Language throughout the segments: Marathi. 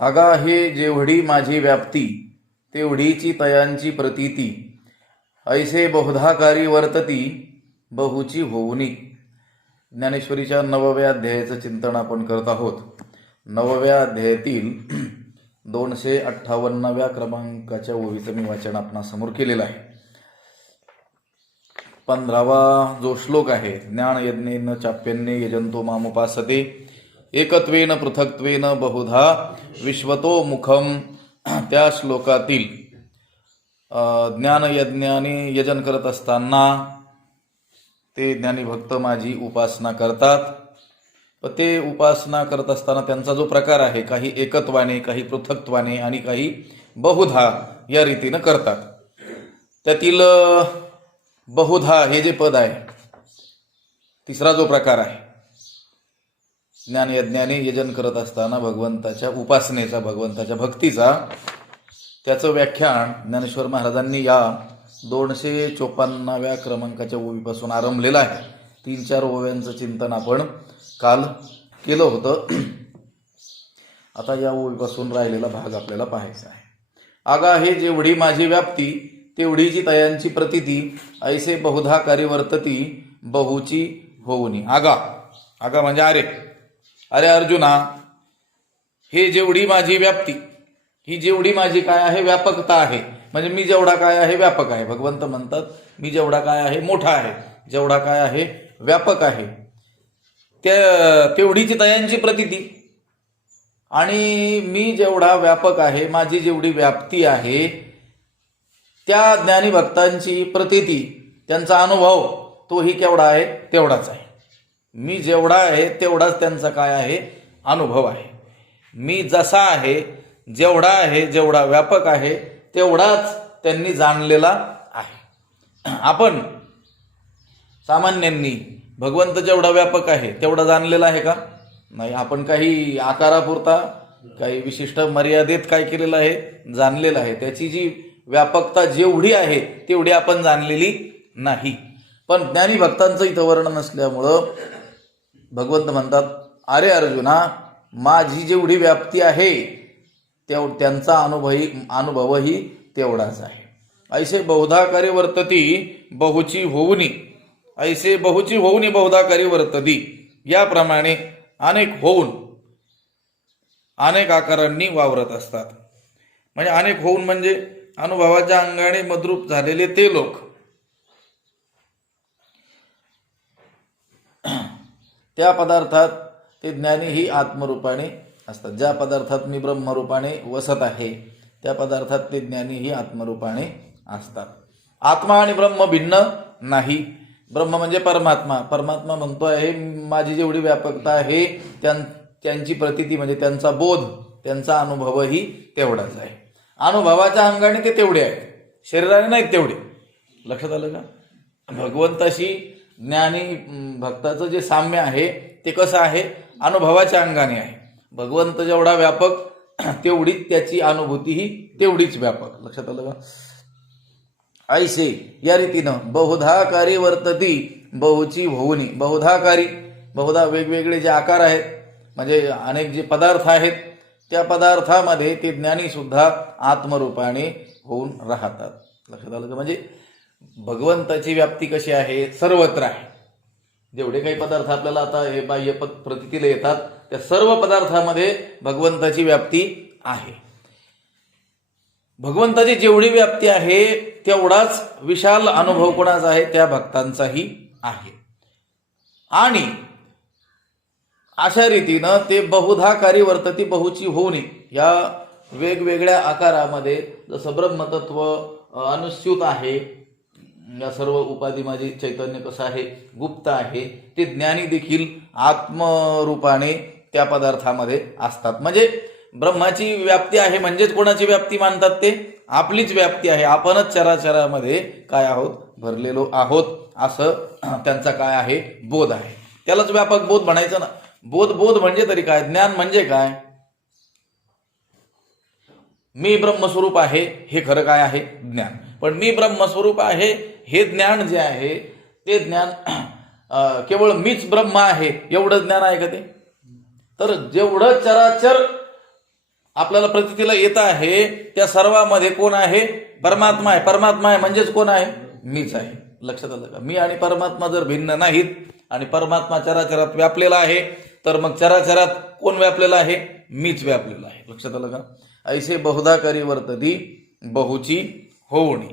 आगा हे जेवढी माझी व्याप्ती तेवढीची तयांची प्रतीती, ऐसे बहुधाकारी वर्तती बहुची होऊनी. ज्ञानेश्वरीच्या 9व्या अध्यायाचं चिंतन आपण करत आहोत. 9व्या अध्यायातील 258व्या क्रमांकाच्या ओळीचं मी वाचन आपणासमोर केलेलं आहे. 15वा जो श्लोक आहे, ज्ञान यज्ञेन चाप्यन्ने यजंतो मामुपासते एकत्वेन पृथक्त्वेन बहुधा विश्वतो मुखम. त्या श्लोकातील ज्ञान यज्ञाने यजन करत असताना ते ज्ञानी भक्त माझी उपासना करतात. व ते उपासना करत असताना त्यांचा जो प्रकार आहे, काही एकत्वाने, काही पृथक्त्वाने आणि काही बहुधा या रीतीनं करतात. त्यातील बहुधा हे जे पद आहे, तिसरा जो प्रकार आहे, ज्ञान यज्ञाने यजन करत असताना भगवंताच्या उपासनेचा, भगवंताच्या भक्तीचा, त्याचं व्याख्यान ज्ञानेश्वर महाराजांनी या 254व्या क्रमांकाच्या ओवीपासून आरंभलेलं आहे. 3-4 ओव्यांचं चिंतन आपण काल केलं होतं. आता या ओवीपासून राहिलेला भाग आपल्याला पाहायचा आहे. आगा हे जेवढी माझी व्याप्ती तेवढीची तयांची प्रतीती, ऐसे बहुधा कार्य वर्तती बहुची होऊनी. आगा, आगा म्हणजे अरे, अरे अर्जुना, हे जेवढी माझी व्याप्ती, ही जेवढी माझी काय आहे, व्यापकता आहे. म्हणजे मी जेवढा काय आहे व्यापक आहे. भगवंत म्हणतात मी जेवढा काय आहे मोठा आहे, जेवढा काय आहे व्यापक आहे, तेवढीची तयांची प्रतीती. आणि मी जेवढा व्यापक आहे, माझी जेवढी व्याप्ती आहे, त्या ज्ञानी भक्तांची प्रतीती, त्यांचा अनुभव तोही केवढा आहे तेवढाच आहे. मी जेवढा आहे तेवढाच त्यांचा काय आहे, अनुभव आहे. मी जसा आहे, जेवढा आहे, जेवढा व्यापक आहे, तेवढाच त्यांनी जाणलेला आहे. आपण सामान्यांनी भगवंत जेवढा व्यापक आहे तेवढा जाणलेला आहे का? नाही. आपण काही आकारापुरता, काही विशिष्ट मर्यादेत काय केलेलं आहे, जाणलेलं आहे. त्याची जी व्यापकता जेवढी आहे तेवढी आपण जाणलेली नाही. पण ज्ञानी भक्तांचं इथं वर्णन नसल्यामुळं भगवंत म्हणतात, अरे अर्जुना, माझी जेवढी व्याप्ती आहे त्यांचा अनुभवही तेवढाच आहे. ऐसे बहुधा कार्य वर्तती बहुची होऊनी, ऐसे बहुची होऊनी बहुधा कार्य वर्तती. याप्रमाणे अनेक होऊन अनेक आकारांनी वावरत असतात. म्हणजे अनेक होऊन म्हणजे अनुभवाच्या अंगाने मद्रूप झालेले ते लोक. त्या पदार्थात ते ज्ञानीही आत्मरूपाने असतात. ज्या पदार्थात मी ब्रह्मरूपाने वसत आहे त्या पदार्थात ते ज्ञानीही आत्मरूपाने असतात. आत्मा आणि ब्रह्म भिन्न नाही. ब्रह्म म्हणजे परमात्मा. परमात्मा म्हणतो आहे माझी जेवढी व्यापकता आहे त्यांची प्रतीती म्हणजे त्यांचा बोध, त्यांचा अनुभवही तेवढाच आहे. अनुभवाच्या अंगाने ते तेवढे आहेत, शरीराने नाहीत तेवढे. लक्षात आलं का? भगवंताशी ज्ञानी भक्ताचं जे साम्य आहे ते कसं आहे, अनुभवाच्या अंगाने आहे. भगवंत जेवढा व्यापक तेवढीच त्याची अनुभूतीही तेवढीच व्यापक. लक्षात आलं का? ऐसे या रीतीनं बहुधाकारी वर्तती बहुची होऊनी. बहुधाकारी, बहुधा वेगवेगळे जे आकार आहेत, म्हणजे अनेक जे पदार्थ आहेत, त्या पदार्थामध्ये ते ज्ञानी सुद्धा आत्मरूपाने होऊन राहतात. लक्षात आलं का? म्हणजे भगवंताची व्याप्ती कशी आहे, सर्वत्र आहे. जेवढे काही पदार्थ आपल्याला आता हे बाह्य प्रतीतीला येतात त्या सर्व पदार्थामध्ये भगवंताची व्याप्ती आहे. भगवंताची जेवढी व्याप्ती आहे तेवढाच विशाल अनुभव कोणाचा आहे, त्या भक्तांचाही आहे. आणि अशा रीतीनं ते बहुधा कार्य वर्तती बहुची होऊनी. या वेगवेगळ्या आकारामध्ये जसं ब्रह्मतत्व अनुस्यूत आहे, या सर्व उपाधी माझी चैतन्य कसं आहे, गुप्त आहे, ते ज्ञानी देखील आत्मरूपाने त्या पदार्थामध्ये असतात. म्हणजे ब्रह्माची व्याप्ती आहे म्हणजेच कोणाची व्याप्ती मानतात ते? आपलीच व्याप्ती आहे. आपणच चराचरामध्ये काय आहोत, भरलेलो आहोत, असं त्यांचा काय आहे, बोध आहे. त्यालाच व्यापक बोध म्हणायचं ना. बोध म्हणजे तरी काय, ज्ञान म्हणजे काय? मी ब्रह्मस्वरूप आहे हे खरं काय आहे, ज्ञान. पण मी ब्रह्मस्वरूप आहे हे ज्ञान जे आहे ते ज्ञान केवळ मीच ब्रह्म आहे एवढं ज्ञान आहे का ते? तर जेवढं चराचर आपल्याला प्रतीतीला येत आहे त्या सर्वांमध्ये कोण आहे? परमात्मा आहे. परमात्मा आहे म्हणजेच कोण आहे? मीच आहे. लक्षात आलं का? मी आणि परमात्मा जर भिन्न नाहीत आणि परमात्मा चराचरात व्यापलेला आहे, तर मग चराचरात कोण व्यापलेला आहे? मीच व्यापलेला आहे. लक्षात आलं का? ऐसे बहुधा करी वर्तती बहुची होवणी.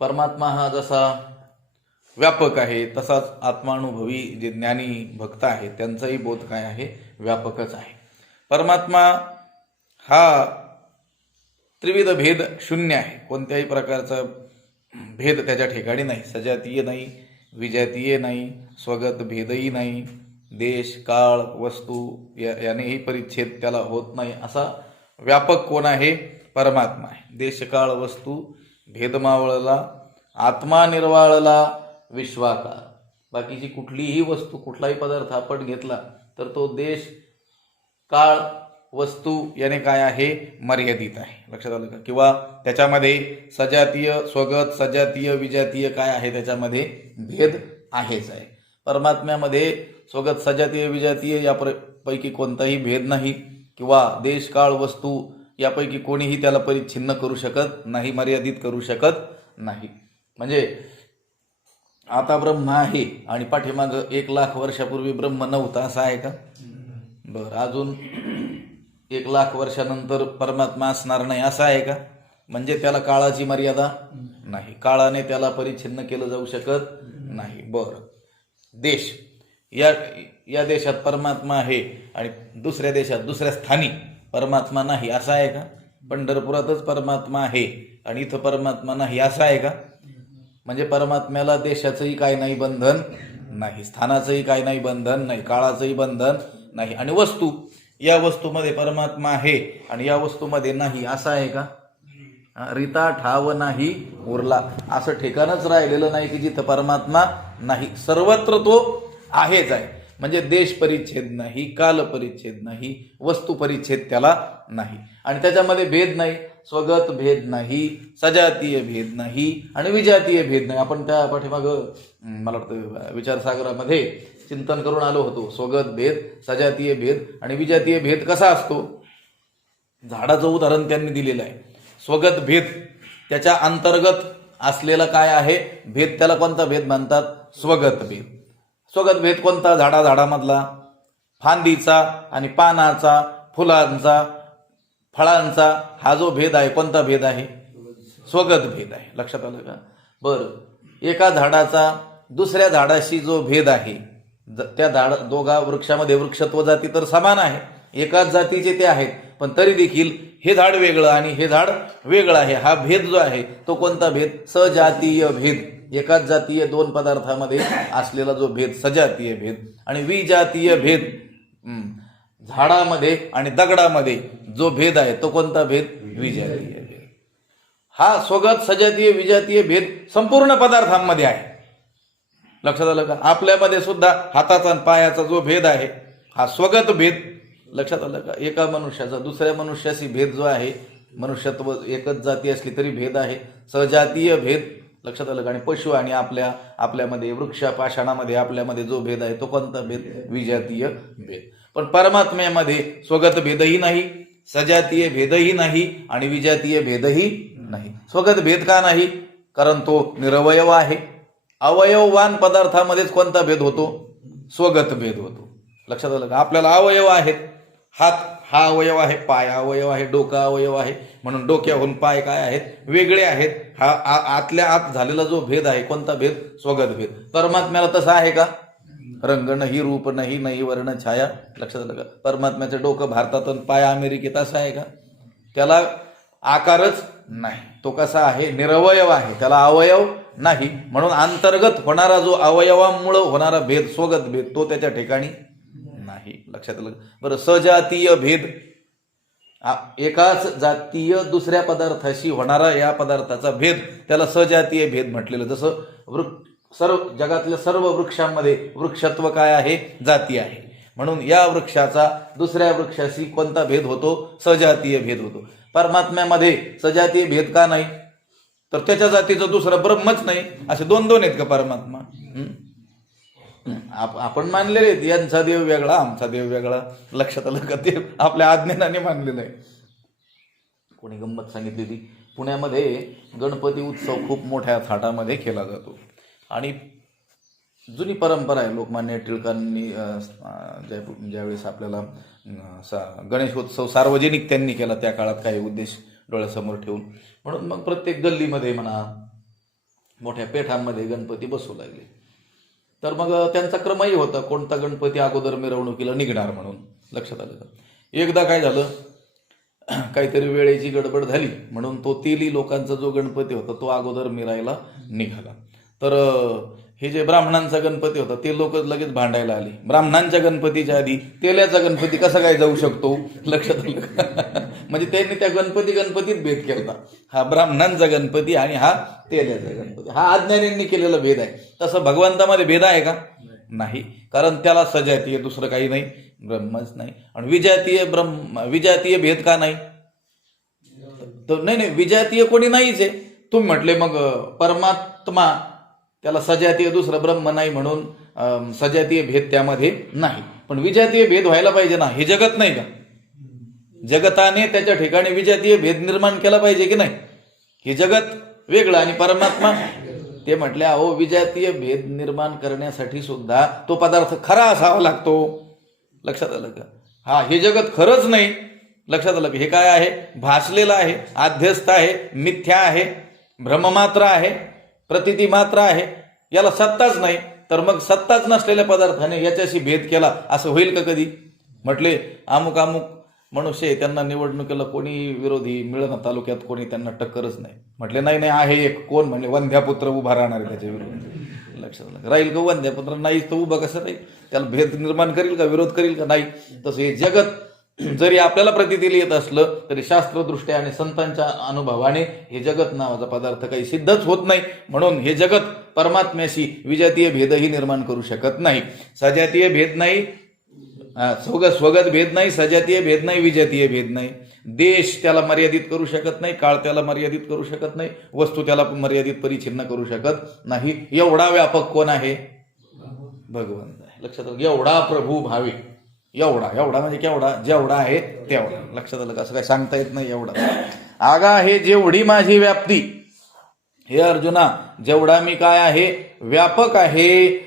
परमात्मा हा जसा व्यापक आहे तसाच आत्मानुभवी जे ज्ञानी भक्त आहेत त्यांचाही बोध काय आहे? व्यापकच आहे. परमात्मा हा त्रिविध भेद शून्य आहे. कोणत्याही प्रकारचा भेद त्याच्या ठिकाणी नाही. सजातीय नाही, विजातीय नाही, स्वगत भेदही नाही, देश काळ वस्तू यानेही परिच्छेद त्याला होत नाही. असा व्यापक कोण आहे? परमात्मा आहे. देश काळ वस्तू भेद मावळला, आत्मा निर्वाळला विश्वाकार. बाकीची कुठलीही वस्तू कुठलाही पदार्थ आपण घेतला तर तो देश काळ वस्तू याने काय आहे? मर्यादित आहे. लक्षात आलं का? किंवा त्याच्यामध्ये सजातीय स्वगत सजातीय विजातीय काय आहे? त्याच्यामध्ये भेद आहेच आहे. परमात्म्यामध्ये स्वगत सजातीय विजातीय यापैकी कोणताही भेद नाही किंवा देश काळ वस्तू यापैकी कोणीही त्याला परिच्छिन्न करू शकत नाही, मर्यादित करू शकत नाही. म्हणजे आता ब्रह्म आहे आणि पाठीमाग 1,00,000 वर्षापूर्वी ब्रह्म नव्हता असं आहे का? बरं, अजून 1,00,000 वर्षानंतर परमात्मा असणार नाही असं आहे का? म्हणजे त्याला काळाची मर्यादा नाही, काळाने त्याला परिच्छिन्न केलं जाऊ शकत नाही. बरं, देश या देशात परमात्मा आहे आणि दुसऱ्या देशात दुसऱ्या स्थानी परमात्मा नाही असं आहे का? पंढरपुरातच परमात्मा आहे आणि इथं परमात्मा नाही असं आहे का? म्हणजे परमात्म्याला देशाचंही काय नाही बंधन नाही, स्थानाचंही काय नाही बंधन नाही, काळाचंही बंधन नाही. आणि वस्तू या वस्तूमध्ये परमात्मा आहे आणि या वस्तूमध्ये नाही असं आहे का? रिता ठाव नाही उरला असं ठिकाणच राहिलेलं नाही की जिथं परमात्मा नाही. सर्वत्र तो आहेच आहे. म्हणजे देश परिच्छेद नाही, काल परिच्छेद नाही, वस्तू परिच्छेद त्याला नाही आणि त्याच्यामध्ये भेद नाही. स्वगत भेद नाही, सजातीय भेद नाही आणि विजातीय भेद नाही. आपण त्या पाठीमाग मला वाटतं विचारसागरामध्ये चिंतन करून आलो होतो. स्वगत भेद, सजातीय भेद आणि विजातीय भेद कसा असतो? झाडाचं उदाहरण त्यांनी दिलेलं आहे. स्वगत भेद त्याच्या अंतर्गत असलेला काय आहे भेद, त्याला कोणता भेद म्हणतात? स्वगत भेद. स्वगत भेद कोणता? झाडामधला फांदीचा आणि पानाचा, फुलांचा, फळांचा हा जो भेद आहे कोणता भेद आहे? स्वगत भेद आहे. लक्षात आलं का? बरं, एका झाडाचा दुसऱ्या झाडाशी जो भेद आहे, त्या दोघा वृक्षामध्ये वृक्षत्व जाती तर समान आहे, एकाच जातीचे ते आहेत, पण तरी देखील हे झाड वेगळं आणि हे झाड वेगळं आहे. हा भेद जो आहे तो कोणता भेद? सजातीय भेद. एकाच जातीय दोन पदार्थामध्ये असलेला जो भेद सजातीय भेद. आणि विजातीय भेद, झाडामध्ये आणि दगडामध्ये जो भेद आहे तो कोणता भेद? विजातीय भेद. हा स्वगत सजातीय विजातीय भेद संपूर्ण पदार्थांमध्ये आहे. लक्षात आलं का? आपल्यामध्ये सुद्धा हाताचा आणि पायाचा जो भेद आहे हा स्वगत भेद. लक्षात आलं का? एका मनुष्याचा दुसऱ्या मनुष्याशी भेद जो आहे, मनुष्यत्व एकच जाती असली तरी भेद आहे, सजातीय भेद. लक्षात आलं का? आणि पशु आणि आपल्यामध्ये वृक्ष पाषाणामध्ये आपल्यामध्ये जो भेद आहे तो कोणता भेद? विजातीय भेद. पण परमात्म्यामध्ये स्वगत भेदही नाही, सजातीय भेदही नाही आणि विजातीय भेदही नाही. स्वगत भेद का नाही? कारण तो निरवयव आहे. अवयववान पदार्थामध्येच कोणता भेद होतो? स्वगत भेद होतो. लक्षात आलं का? आपल्याला अवयव आहेत. हात हा अवयव आहे, पाय अवयव आहे, डोका अवयव आहे, म्हणून डोक्याहून पाय काय आहेत? वेगळे आहेत. हा आतल्या आत झालेला जो भेद आहे कोणता भेद? स्वगत भेद. परमात्म्याला तसा आहे का? रंग नाही, रूप नाही, नाही वर्ण छाया. लक्षात आलं का? परमात्म्याचं डोकं भारतात आणि पाय अमेरिकेत असं आहे का? त्याला आकारच नाही. तो कसा आहे? निरवयव आहे, त्याला अवयव नाही. म्हणून अंतर्गत होणारा जो अवयवामुळे होणारा भेद स्वगत भेद तो त्याच्या ठिकाणी नाही. लक्षात आलं? बरं, सजातीय भेद, एकाच जातीय दुसऱ्या पदार्थाशी होणारा या पदार्थाचा भेद त्याला सजातीय भेद म्हटलेलं. जसं सर्व जगातल्या सर्व वृक्षांमध्ये वृक्षत्व काय आहे? जाती आहे. म्हणून या वृक्षाचा दुसऱ्या वृक्षाशी कोणता भेद होतो? सजातीय भेद होतो. परमात्म्यामध्ये सजातीय भेद का नाही? तर त्याच्या जातीचं दुसरं ब्रह्मच नाही. असे दोन आहेत का परमात्मा? आपण मानलेले आहेत, यांचा देव वेगळा आमचा देव वेगळा. लक्षात आलं का? ते आपल्या अज्ञानाने मानलेलं आहे. कोणी गंमत सांगितलेली, पुण्यामध्ये गणपती उत्सव खूप मोठ्या थाटामध्ये केला जातो आणि जुनी परंपरा आहे. लोकमान्य टिळकांनी ज्यावेळेस आपल्याला गणेशोत्सव सार्वजनिक त्यांनी केला, त्या काळात काही उद्देश डोळ्यासमोर ठेवून, म्हणून मग प्रत्येक गल्लीमध्ये म्हणा, मोठ्या पेठांमध्ये गणपती बसवू लागले. तर मग त्यांचा क्रमही होता, कोणता गणपती अगोदर मिरवणुकीला निघणार म्हणून. लक्षात आलं का? एकदा काय झालं, काहीतरी वेळेची गडबड झाली म्हणून तो तेली लोकांचा जो गणपती होता तो अगोदर मिरायला निघाला. तर हे जे ब्राह्मणांचा गणपती होता ते लोक लगेच भांडायला आले, ब्राह्मणांच्या गणपतीच्या आधी तेल्याचा गणपती कसा काय जाऊ शकतो. लक्षात आलं? म्हणजे त्यांनी त्या गणपतीत भेद केला. हा ब्राह्मणांचा गणपती आणि हा तेल्याचा गणपती, हा अज्ञानींनी केलेला भेद आहे. तसं भगवंतामध्ये भेद आहे का? नाही, कारण त्याला सजातीय दुसरं काही नाही, ब्रह्मच नाही. आणि विजातीय भेद का नाही? तर नाही, विजातीय कोणी नाहीच आहे. तुम्ही म्हटले मग परमात्मा त्याला सजातीय दुसरं ब्रह्म नाही म्हणून सजातीय भेद त्यामध्ये नाही, पण विजातीय भेद व्हायला पाहिजे ना. हे जगत नाही का? जगताने त्याच्या ठिकाणी विजातीय भेद निर्माण केला पाहिजे की नाही? हे जगत वेगळं आणि परमात्मा, ते म्हटले अहो विजातीय भेद निर्माण करण्यासाठी सुद्धा तो पदार्थ खरा असावा लागतो. लक्षात आलं का? हा, हे जगत खरंच नाही. लक्षात आलं का? हे काय आहे? भासलेलं आहे, आध्यस्थ आहे, मिथ्या आहे, भ्रममात्र आहे, प्रतिती मात्र आहे, याला सत्ताच नाही. तर मग सत्ताच नसलेल्या पदार्थाने याच्याशी भेद केला असं होईल का कधी? म्हटले अमुक मनुष्य आहे, त्यांना निवडणुकीला कोणी विरोधी मिळणं, तालुक्यात कोणी त्यांना टक्करच नाही. म्हटले नाही आहे एक, कोण? म्हणले वंध्यापुत्र उभा राहणार आहे त्याच्या विरोधात. लक्षात आलं? राहील का वंध्यापुत्र? नाही, तो उभा कसं राहील? त्याला भेद निर्माण करील का? विरोध करील का? नाही. तसं हे जगत जरी आपल्याला प्रतितीला येत असलं तरी शास्त्रदृष्ट्या आणि संतांच्या अनुभवाने हे जगत नावाचा पदार्थ काही सिद्धच होत नाही. म्हणून हे जगत परमात्म्याशी विजातीय भेदही निर्माण करू शकत नाही. सजातीय भेद नाही, स्वगत भेद नाही, सजातीय भेद नाही, विजातीय भेद नाही. देश त्याला मर्यादित करू शकत नाही, काळ त्याला मर्यादित करू शकत नाही, वस्तू त्याला मर्यादित परिच्छिन्न करू शकत नाही. एवढा व्यापक कोण आहे? भगवंत आहे. लक्षात आलं? एवढा प्रभू भावे, एवढा म्हणजे केवढा? जेवढा आहे तेवढा. लक्षात आलं? असं काय सांगता येत नाही. एवढा आगा हे जेवढी माझी व्याप्ती, हे अर्जुना जेवढा मी काय आहे? व्यापक आहे,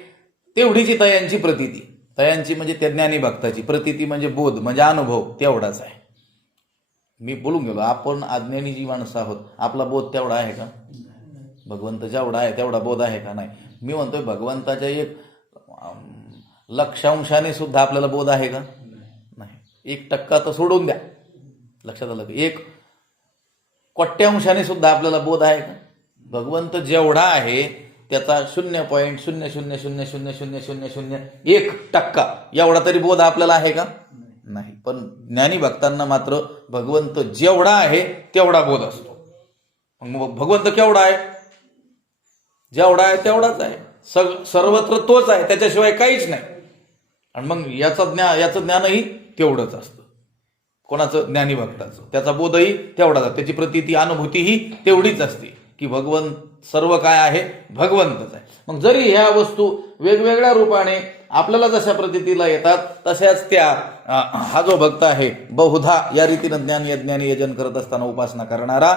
तेवढीची तयांची प्रतीती. तयांची म्हणजे त्या ज्ञानी भक्ताची, प्रतीती म्हणजे बोध, म्हणजे अनुभव, तेवढाच आहे. मी बोलून गेलो, आपण अज्ञानी जी माणसं आहोत, आपला बोध तेवढा आहे का? भगवंत जेवढा आहे तेवढा बोध आहे का? नाही. मी म्हणतोय भगवंताच्या 1,00,000% सुद्धा आपल्याला बोध आहे का? नाही. 1% तर सोडून द्या. लक्षात आलं? 1,00,00,000% सुद्धा आपल्याला बोध आहे का? भगवंत जेवढा आहे त्याचा 0.0000001% एवढा तरी बोध आपल्याला आहे का? नाही. पण ज्ञानी भक्तांना मात्र भगवंत जेवढा आहे तेवढा बोध असतो. मग भगवंत केवढा आहे? जेवढा आहे तेवढाच आहे, सर्वत्र तोच आहे, त्याच्याशिवाय काहीच नाही. आणि मग याचं ज्ञानही तेवढंच असतं. कोणाचं? ज्ञानी भक्ताचं. त्याचा बोधही तेवढाच असतो, त्याची प्रतीती अनुभूतीही तेवढीच असते की भगवंत सर्व काय आहे? भगवंतच आहे. मग जरी ह्या वस्तू वेगवेगळ्या रूपाने आपल्याला जशा प्रतीतीला येतात तशाच त्या हा जो भक्त आहे बहुधा या रीतीनं ज्ञानी यजन करत असताना उपासना करणारा,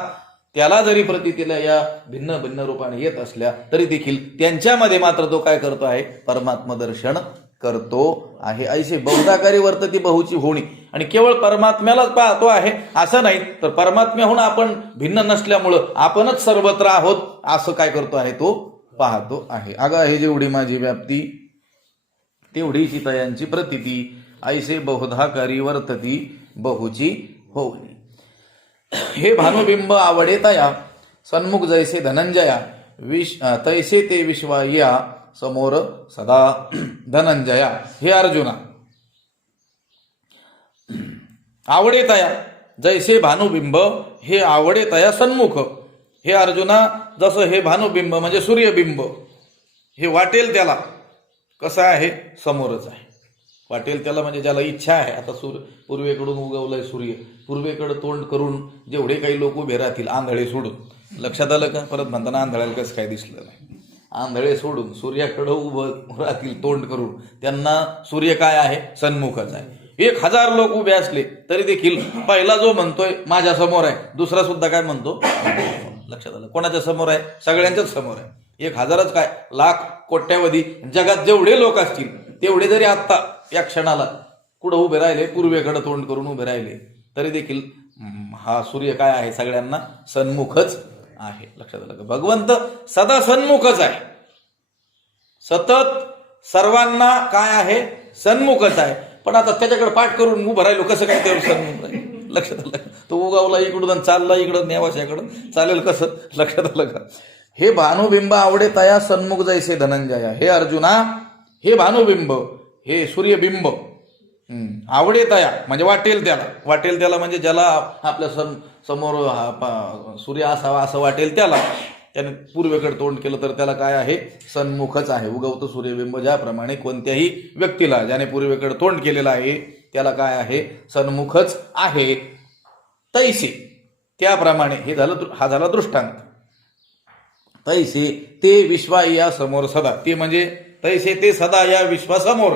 त्याला जरी प्रतीतीला या भिन्न भिन्न रूपाने येत असल्या तरी देखील त्यांच्यामध्ये मात्र तो काय करतो आहे? परमात्म दर्शन करतो आहे. ऐसे बहुधाकारी वर्तती बहुची होणी. आणि केवळ परमात्म्यालाच पाहतो आहे असं नाही, तर परमात्म्याहून आपण भिन्न नसल्यामुळं आपणच सर्वत्र आहोत असं काय करतो आहे? तो पाहतो आहे. अगा हे जेवढी माझी व्याप्ती तेवढीची तयांची प्रतीती, ऐसे बहुधाकारी वर्तती बहुची होणी. हे भानुबिंब आवडे तया, सन्मुख जैसे धनंजया, तैसे ते विश्वाया समोर सदा धनंजया. हे अर्जुना, आवडे तया जैसे भानुबिंब, हे आवडे तया सन्मुख. हे अर्जुना, जसं हे भानुबिंब म्हणजे सूर्यबिंब, हे वाटेल त्याला कसं आहे? समोरच आहे. वाटेल त्याला म्हणजे ज्याला इच्छा आहे. आता पूर्वेकडून उगवलंय सूर्य, पूर्वेकडे तोंड करून जेवढे काही लोक उभे राहतील आंधळे सोडून. लक्षात आलं का? परत म्हणताना आंधळ्याला कसं काय दिसलं नाही. आंधळे सोडून सूर्याकडे उभं राहतील तोंड करून, त्यांना सूर्य काय आहे? सन्मुखच आहे. 1000 लोक उभे असले तरी देखील पहिला जो म्हणतोय माझ्या समोर आहे, दुसरा सुद्धा काय म्हणतो? लक्षात आलं? कोणाच्या समोर आहे? सगळ्यांच्याच समोर आहे. 1000च काय, लाख कोट्यावधी जगात जेवढे लोक असतील तेवढे जरी आत्ता या क्षणाला कुठं उभे राहिले, पूर्वेकडे तोंड करून उभे राहिले, तरी देखील हा सूर्य काय आहे? सगळ्यांना सन्मुखच आहे. लक्षात आलं का? भगवंत सदा सन्मुखच आहे, सतत सर्वांना काय आहे? सन्मुखच आहे. पण आता त्याच्याकडे पाठ करून उभं राहिलो कसं काय ते सन्मुख राहील? लक्षात आलं? तो उगावला इकडून चालला इकडं नेवाशाकडं, चालेल कसं? लक्षात आलं का? हे भानुबिंब आवडे तया सन्मुख जैसे धनंजया. हे अर्जुना, हे भानुबिंब, हे सूर्यबिंब आवडे तया म्हणजे वाटेल त्याला. वाटेल त्याला म्हणजे ज्याला आपल्या समोर सूर्य असावा असं वाटेल त्याला, त्याने पूर्वेकडे तोंड केलं तर त्याला काय आहे? सन्मुखच आहे. उगवतं सूर्यबिंब ज्याप्रमाणे कोणत्याही व्यक्तीला ज्याने पूर्वेकडे तोंड केलेलं आहे त्याला काय आहे? सन्मुखच आहे. तैसे त्याप्रमाणे हा झाला दृष्टांत. तैसे ते विश्वा या समोर सदा, ते म्हणजे तैसे ते सदा या विश्वासमोर,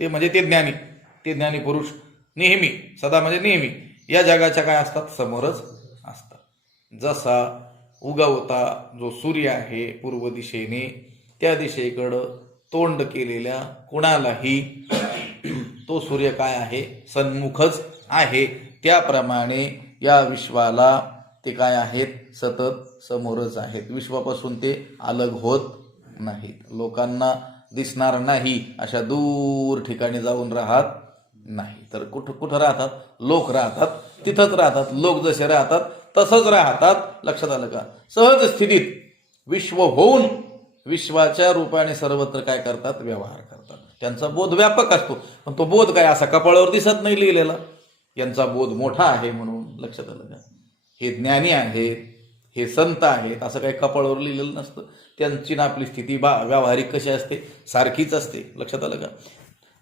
ते म्हणजे ते ज्ञानी, ते ज्ञानी पुरुष नेहमी, सदा म्हणजे नेहमी या जगाच्या काय असतात? समोरच असतात. जसा उगवता जो सूर्य आहे पूर्व दिशेने, त्या दिशेकडं तोंड केलेल्या कुणालाही तो सूर्य काय आहे? सन्मुखच आहे. त्याप्रमाणे या विश्वाला ते काय आहेत? सतत समोरच आहेत. विश्वापासून ते अलग होत नाहीत. लोकांना दिसणार नाही अशा दूर ठिकाणी जाऊन राहत नाही, तर कुठं राहतात? लोक राहतात, तिथंच राहतात. लोक जसे राहतात तसंच राहतात. लक्षात आलं का? सहज स्थितीत विश्व होऊन विश्वाच्या रूपाने सर्वत्र काय करतात? व्यवहार करतात. त्यांचा बोध व्यापक असतो, पण तो बोध काय असा कपाळावर दिसत नाही लिहिलेला. यांचा बोध मोठा आहे म्हणून. लक्षात आलं का? हे ज्ञानी आहेत, हे संत आहेत, असं काही कपाळावर लिहिलेलं नसतं. त्यांची ना आपली स्थिती व्यावहारिक कशी असते? सारखीच असते. लक्षात आलं का?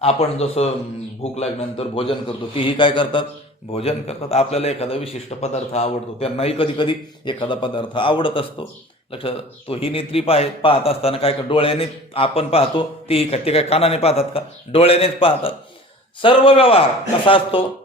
आपण जसं भूक लागल्यानंतर भोजन करतो, तीही काय करतात? भोजन करतात. आपल्याला एखादा विशिष्ट पदार्थ आवडतो, त्यांनाही कधी कधी एखादा पदार्थ आवडत असतो. लक्षात, तो ही नेत्री पाहत असताना काय का डोळ्याने आपण पाहतो, ते काय कानाने पाहतात का? डोळ्यानेच पाहतात. सर्व व्यवहार कसा असतो?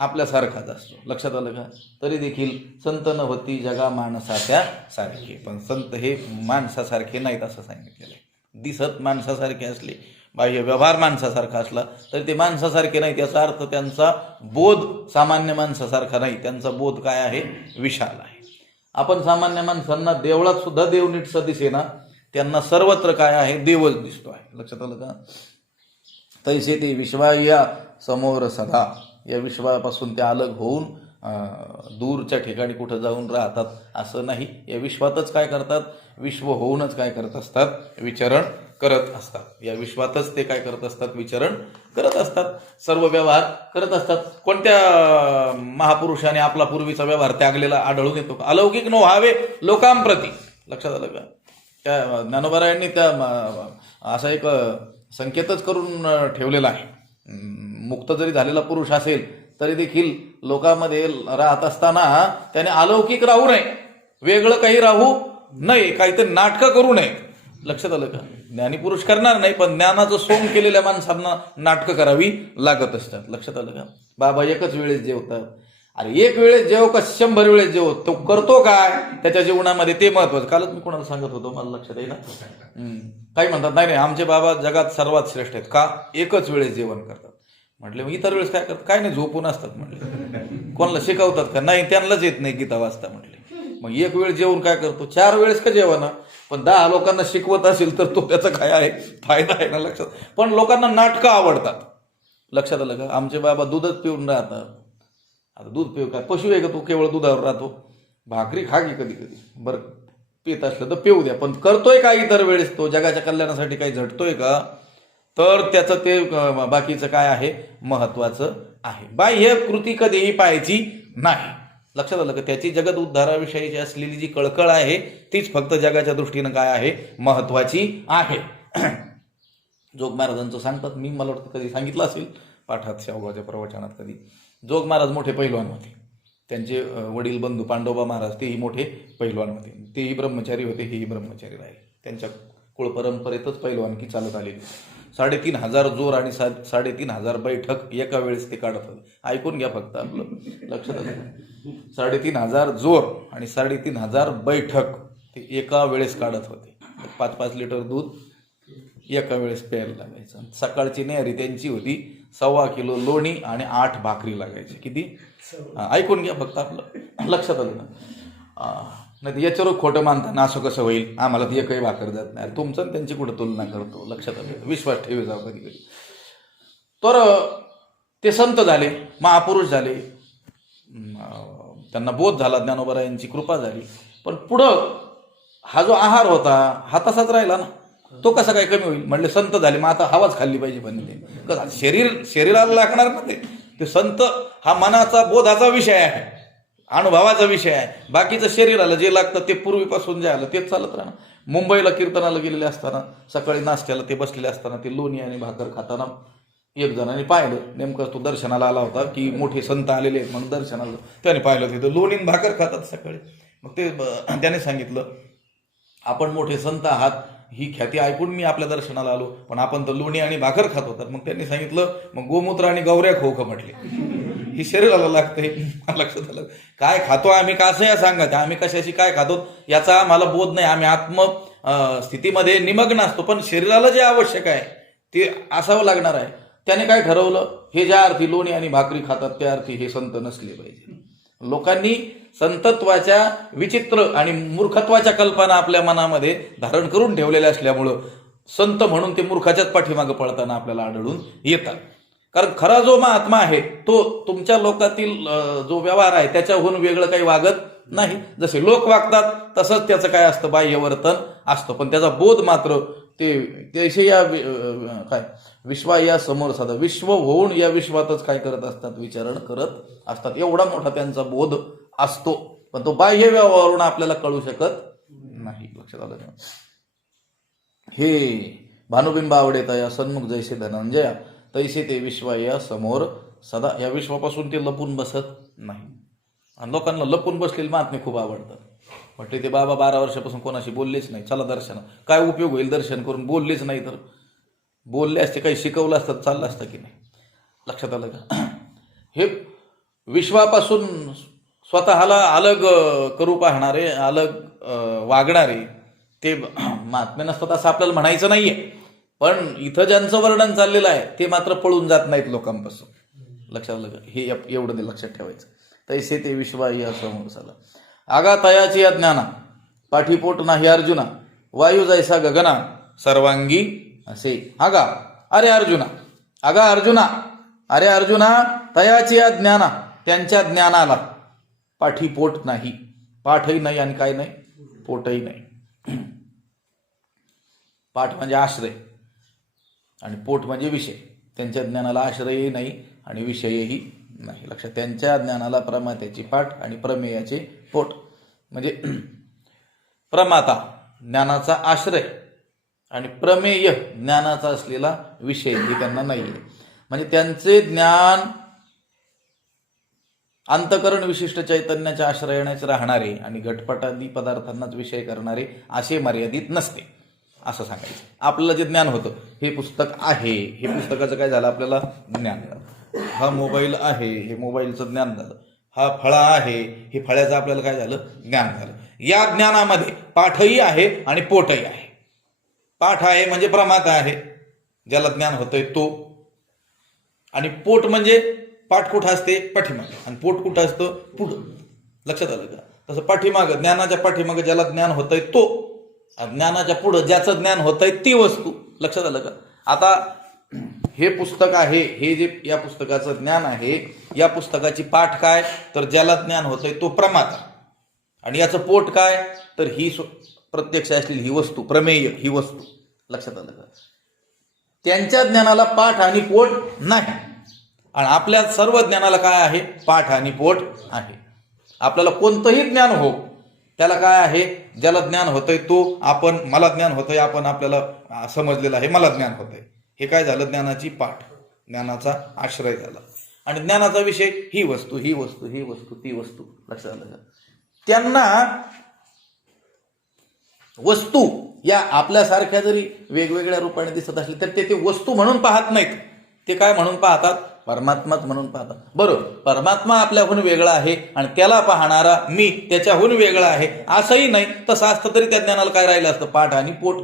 आपल्यासारखाच असतो. लक्षात आलं का? तरी देखील संत न होती जगा माणसाच्या सारखे, पण संत हे माणसासारखे नाहीत असं सांगितलेलं आहे. दिसत माणसासारखे असले, बाह्य व्यवहार माणसासारखा असला तरी ते माणसासारखे नाही. त्याचा अर्थ त्यांचा बोध सामान्य माणसासारखा नाही, त्यांचा बोध काय आहे? विशाल आहे. आपण सामान्य माणसांना देवळात सुद्धा देव नीटसा दिसेना, त्यांना सर्वत्र काय आहे? देवच दिसतो आहे. लक्षात आलं का? तैसे ते विश्वाया समोर सदा, या विश्वापासून ते अलग होऊन दूरच्या ठिकाणी कुठं जाऊन राहतात असं नाही. या विश्वातच काय करतात? विश्व होऊनच काय करत असतात? विचरण करत असतात. या विश्वातच ते काय करत असतात? विचरण करत असतात, सर्व व्यवहार करत असतात. कोणत्या महापुरुषाने आपला पूर्वीचा व्यवहार त्यागलेला आढळून येतो का? अलौकिक नो व्हावे लोकांप्रती. लक्षात आलं का? त्या ज्ञानोबारायांनी त्या असा एक संकेतच करून ठेवलेला आहे. मुक्त जरी झालेला पुरुष असेल तरी देखील लोकांमध्ये राहत असताना त्याने अलौकिक राहू नये, वेगळं काही राहू नये, काहीतरी नाटकं करू नये. लक्षात आलं का? ज्ञानीपुरुष करणार नाही, पण ज्ञानाचं सोंग केलेल्या माणसांना नाटकं करावी लागत असतात. लक्षात आलं का? बाबा एकच वेळेस जेवतात. अरे एक वेळेस जेव का 100 वेळेस जेव, तो करतो काय त्याच्या जीवनामध्ये ते महत्वाचं. कालच मी कोणाला सांगत होतो, मला लक्षात आहे ना. काही म्हणतात नाही आमचे बाबा जगात सर्वात श्रेष्ठ आहेत का? एकच वेळेस जेवण करतात. म्हटले मग इतर वेळेस काय करतात? काय नाही, झोपून असतात. म्हटले कोणाला शिकवतात का? नाही, त्यांनाच येत नाही गीता वाचता. म्हटले मग एक वेळ जेवण काय करतो? 4 वेळेस का जेवण? पण 10 लोकांना शिकवत असेल तर तो त्याचा काय आहे? फायदा आहे ना. लक्षात. पण लोकांना नाटकं आवडतात. लक्षात आलं का? आमचे बाबा दूधच पिऊन राहतात. आता दूध पिऊ काय? पशु आहे का तू? केवळ दुधावर राहतो. भाकरी खा की कधी कधी, बरं पित असलं तर पिऊ द्या, पण करतोय का इतर वेळेस? तो जगाच्या कल्याणासाठी काही झटतोय का? तर त्याचं ते बाकीचं काय आहे? महत्वाचं आहे. बाह्य कृती कधीही पाहायची नाही. लक्षात आलं का? त्याची जगत उद्धाराविषयीची असलेली जी कळकळ आहे तीच फक्त जगाच्या दृष्टीनं काय आहे? महत्वाची आहे. जोग महाराजांचं सांगतात, मी मला वाटतं कधी सांगितलं असेल पाठात, शेवगावच्या प्रवचनात कधी. जोग महाराज मोठे पैलवान होते. त्यांचे वडील बंधू पांडोबा महाराज तेही मोठे पैलवान होते. तेही ब्रह्मचारी होते, हेही ब्रह्मचारी राहिले. त्यांच्या कुळ परंपरेतच पैलवानकी चालत आलेली. 3,500 जोर आणि 3,500 बैठक एका वेळेस ते काढत होते. ऐकून घ्या फक्त, आपलं लक्षात आलं. 3,500 जोर आणि 3,500 बैठक ते एका वेळेस काढत होते. 5-5 लिटर दूध एका वेळेस प्यायला लागायचं. सकाळची न्यारी त्यांची होती 1.25 किलो लोणी आणि 8 भाकरी लागायची. किती? ऐकून घ्या फक्त, आपलं लक्षात आलं ना. नाही याच्यावर खोटं मानताना असं कसं होईल, आम्हाला ती एकही भाकर जात नाही. तुमचं आणि त्यांची कुठं तुलना करतो, लक्षात आलं. विश्वास ठेवी जाऊ कधी कधी. तर ते संत झाले, महापुरुष झाले, त्यांना बोध झाला, ज्ञानोबरायांची कृपा झाली. पण पुढं हा जो आहार होता हा तसाच राहिला ना. तो कसा काय कमी होईल? म्हणले संत झाले, मग आता हवाच खाल्ली पाहिजे. पण शरीराला लागणार ना ते संत हा मनाचा बोधाचा विषय आहे, अनुभवाचा विषय आहे. बाकीचं शरीराला जे लागतं ते पूर्वीपासून जे आलं तेच चालत राहणार. मुंबईला कीर्तनाला गेलेले असताना सकाळी नाश्त्याला ते बसलेले असताना ते लोणी आणि भाकर खाताना एक जणांनी पाहिलं. नेमकं तो दर्शनाला आला होता की मोठे संत आलेले आहेत म्हणून दर्शनाला त्याने पाहिलं तिथं लोणी आणि भाकर खातात सकाळी. मग ते त्याने सांगितलं, आपण मोठे संत आहात ही ख्याती ऐकून मी आपल्या दर्शनाला आलो, पण आपण तर लोणी आणि भाकर खात होतात. मग त्यांनी सांगितलं, मग गोमूत्र आणि गौऱ्या खाऊ का म्हटले. ही शरीराला लागते. लक्षात आलं. काय खातो आम्ही, का असं या सांगत आम्ही कशाशी काय खातो याचा आम्हाला बोध नाही. आम्ही आत्म स्थितीमध्ये निमग्न असतो, पण शरीराला जे आवश्यक आहे ते असावं लागणार आहे. त्याने काय ठरवलं, हे ज्या अर्थी लोणी आणि भाकरी खातात त्या अर्थी हे संत नसले पाहिजे. लोकांनी संतत्वाच्या विचित्र आणि मूर्खत्वाच्या कल्पना आपल्या मनामध्ये धारण करून ठेवलेल्या असल्यामुळं संत म्हणून ते मूर्खाच्याच पाठीमागं पळताना आपल्याला आढळून येतात. कारण खरा जो महात्मा आहे तो तुमच्या लोकातील जो व्यवहार आहे त्याच्याहून वेगळं काही वागत नाही. जसे लोक वागतात तसंच त्याचं काय असतं, बाह्य वर्तन असतं, पण त्याचा बोध मात्र ते या काय विश्वा या समोर साधा विश्व होऊन या विश्वातच काय करत असतात, विचारण करत असतात. एवढा मोठा त्यांचा बोध असतो, पण तो बाह्य व्यवहारून आपल्याला कळू शकत नाही. लक्षात आलं. हे भानुबिंब आवडेता या सन्मुख जैसे धनंजया तैसे ते विश्वा या समोर सदा. या विश्वापासून ते लपून बसत नाही. आणि लोकांना लपून बसलेले महात्मे खूप आवडतात. म्हटले ते बाबा 12 वर्षापासून कोणाशी बोललेच नाही, चला दर्शन. काय उपयोग होईल दर्शन करून? बोललेच नाही तर बोलले असते, काही शिकवलं असतं चाललं असतं की नाही. लक्षात आलं का? हे विश्वापासून स्वतःला अलग करू पाहणारे, अलग वागणारे ते महात्मे नसतात असं आपल्याला म्हणायचं नाहीये. पण इथं ज्यांचं वर्णन चाललेलं आहे ते मात्र पळून जात नाहीत लोकांपासून. लक्षात आलं का? हे एवढं ते लक्षात ठेवायचं. तैसे ते विश्वा या समोर साला. आगा तयाची अज्ञाना पाठीपोट नाही अर्जुना, वायू जैसा गगना सर्वांगी असे. आगा अरे अर्जुना, आगा अर्जुना, अरे अर्जुना, तयाची अज्ञाना त्यांच्या ज्ञानाला पाठीपोट नाही. पाठही नाही आणि काय नाही, पोटही नाही. पाठ म्हणजे आश्रय आणि पोट म्हणजे विषय. त्यांच्या ज्ञानाला आश्रयही नाही आणि विषयही नाही. लक्षात. त्यांच्या ज्ञानाला प्रमात्याची पाठ आणि प्रमेयाचे पोट. म्हणजे प्रमाता ज्ञानाचा आश्रय आणि प्रमेय ज्ञानाचा असलेला विषय हे त्यांना नाही. म्हणजे त्यांचे ज्ञान अंतकरण विशिष्ट चैतन्याच्या आश्रयानेच राहणारे आणि घटपटादी पदार्थांनाच विषय करणारे असे मर्यादित नसते असं सांगायचं. आपल्याला जे ज्ञान होतं हे पुस्तक आहे, हे पुस्तकाचं काय झालं आपल्याला ज्ञान झालं. हा मोबाईल आहे, हे मोबाईलचं ज्ञान झालं. हा फळा आहे, हे फळ्याचं आपल्याला काय झालं, ज्ञान झालं. या ज्ञानामध्ये पाठही आहे आणि पोटही आहे. पाठ आहे म्हणजे प्रमाता आहे, ज्याला ज्ञान होतंय तो. आणि पोट म्हणजे पाठ कुठं असते, पाठीमागं, आणि पोट कुठं असतं, पुढं. लक्षात आलं का? तसं पाठीमागं, ज्ञानाच्या पाठीमागं ज्याला ज्ञान होतंय तो, ज्ञानाच्या पुढं ज्याचं ज्ञान होतंय ती वस्तू. लक्षात आलं का? आता हे पुस्तक आहे, हे जे या पुस्तकाचं ज्ञान आहे, या पुस्तकाची पाठ काय, तर ज्याला ज्ञान होतंय तो प्रमाता. आणि याचं पोट काय, तर ही प्रत्यक्ष असलेली ही वस्तू, प्रमेय ही वस्तू. लक्षात आलं का? त्यांच्या ज्ञानाला पाठ आणि पोट नाही, आणि आपल्या सर्व ज्ञानाला काय आहे, पाठ आणि पोट आहे. आपल्याला कोणतंही ज्ञान हो त्याला काय आहे, ज्याला ज्ञान होतंय तो आपण, मला ज्ञान होतंय आपण, आपल्याला समजलेलं आहे मला ज्ञान होतंय. हे काय झालं, ज्ञानाची पाठ, ज्ञानाचा आश्रय झाला. आणि ज्ञानाचा विषय ही वस्तू, ही वस्तू, ही वस्तू, ती वस्तू. लक्षात आलं का? त्यांना वस्तू या आपल्यासारख्या जरी वेगवेगळ्या रूपाने दिसत असली तर ते वस्तू म्हणून पाहत नाहीत, ते काय म्हणून पाहतात? परमात्माच म्हणून पाहतात. बरोबर, परमात्मा आपल्याहून वेगळा आहे आणि त्याला पाहणारा मी त्याच्याहून वेगळा आहे असंही नाही. तसं असतं तरी त्या ज्ञानाला काय राहिलं असतं? पाठ आणि पोट.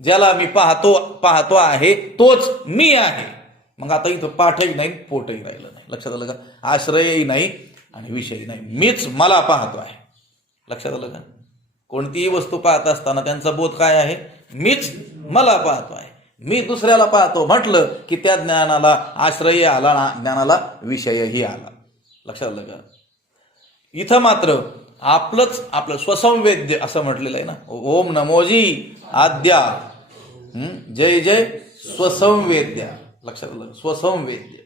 ज्याला मी पाहतो आहे तोच मी आहे. मग आता इथं पाठही नाही, पोटही राहिलं नाही. लक्षात आलं का? आश्रयही नाही आणि विषयही नाही, मीच मला पाहतो आहे. लक्षात आलं का? कोणतीही वस्तू पाहत असताना त्यांचा बोध काय आहे? मीच मला पाहतो आहे. मी दुसऱ्याला पाहतो म्हटलं की त्या ज्ञानाला आश्रयही आला, ज्ञानाला विषयही आला. लक्षात आलं का? इथं मात्र आपलं स्वसंवेद्य असं म्हटलेलं आहे ना, ओम नमोजी आद्या जय जय स्वसंवेद्या. लक्षात आलं? स्वसंवेद्य,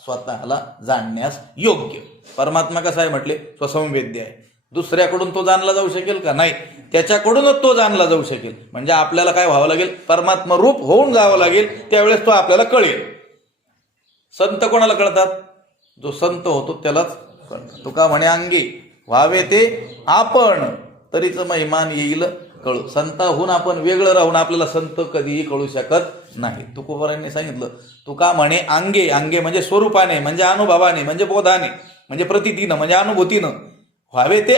स्वतःला जाणण्यास योग्य. परमात्मा कसा आहे म्हटले? स्वसंवेद्य आहे. दुसऱ्याकडून तो जाणला जाऊ शकेल का? नाही, त्याच्याकडूनच तो जाणला जाऊ शकेल. म्हणजे आपल्याला काय व्हावं लागेल? परमात्मा रूप होऊन जावं लागेल, त्यावेळेस तो आपल्याला कळेल. संत कोणाला कळतात? जो संत होतो त्यालाच कळतात. तुका म्हणे अंगी व्हावे ते आपण, तरीच महिमान येईल कळू. संताहून आपण वेगळं राहून आपल्याला संत कधीही कळू शकत नाही. तुकोबारांनी सांगितलं, तुका म्हणे अंगे, अंगे म्हणजे स्वरूपाने, म्हणजे अनुभवाने, म्हणजे बोधाने, म्हणजे प्रतीतीनं, म्हणजे अनुभूतीनं. व्हावे ते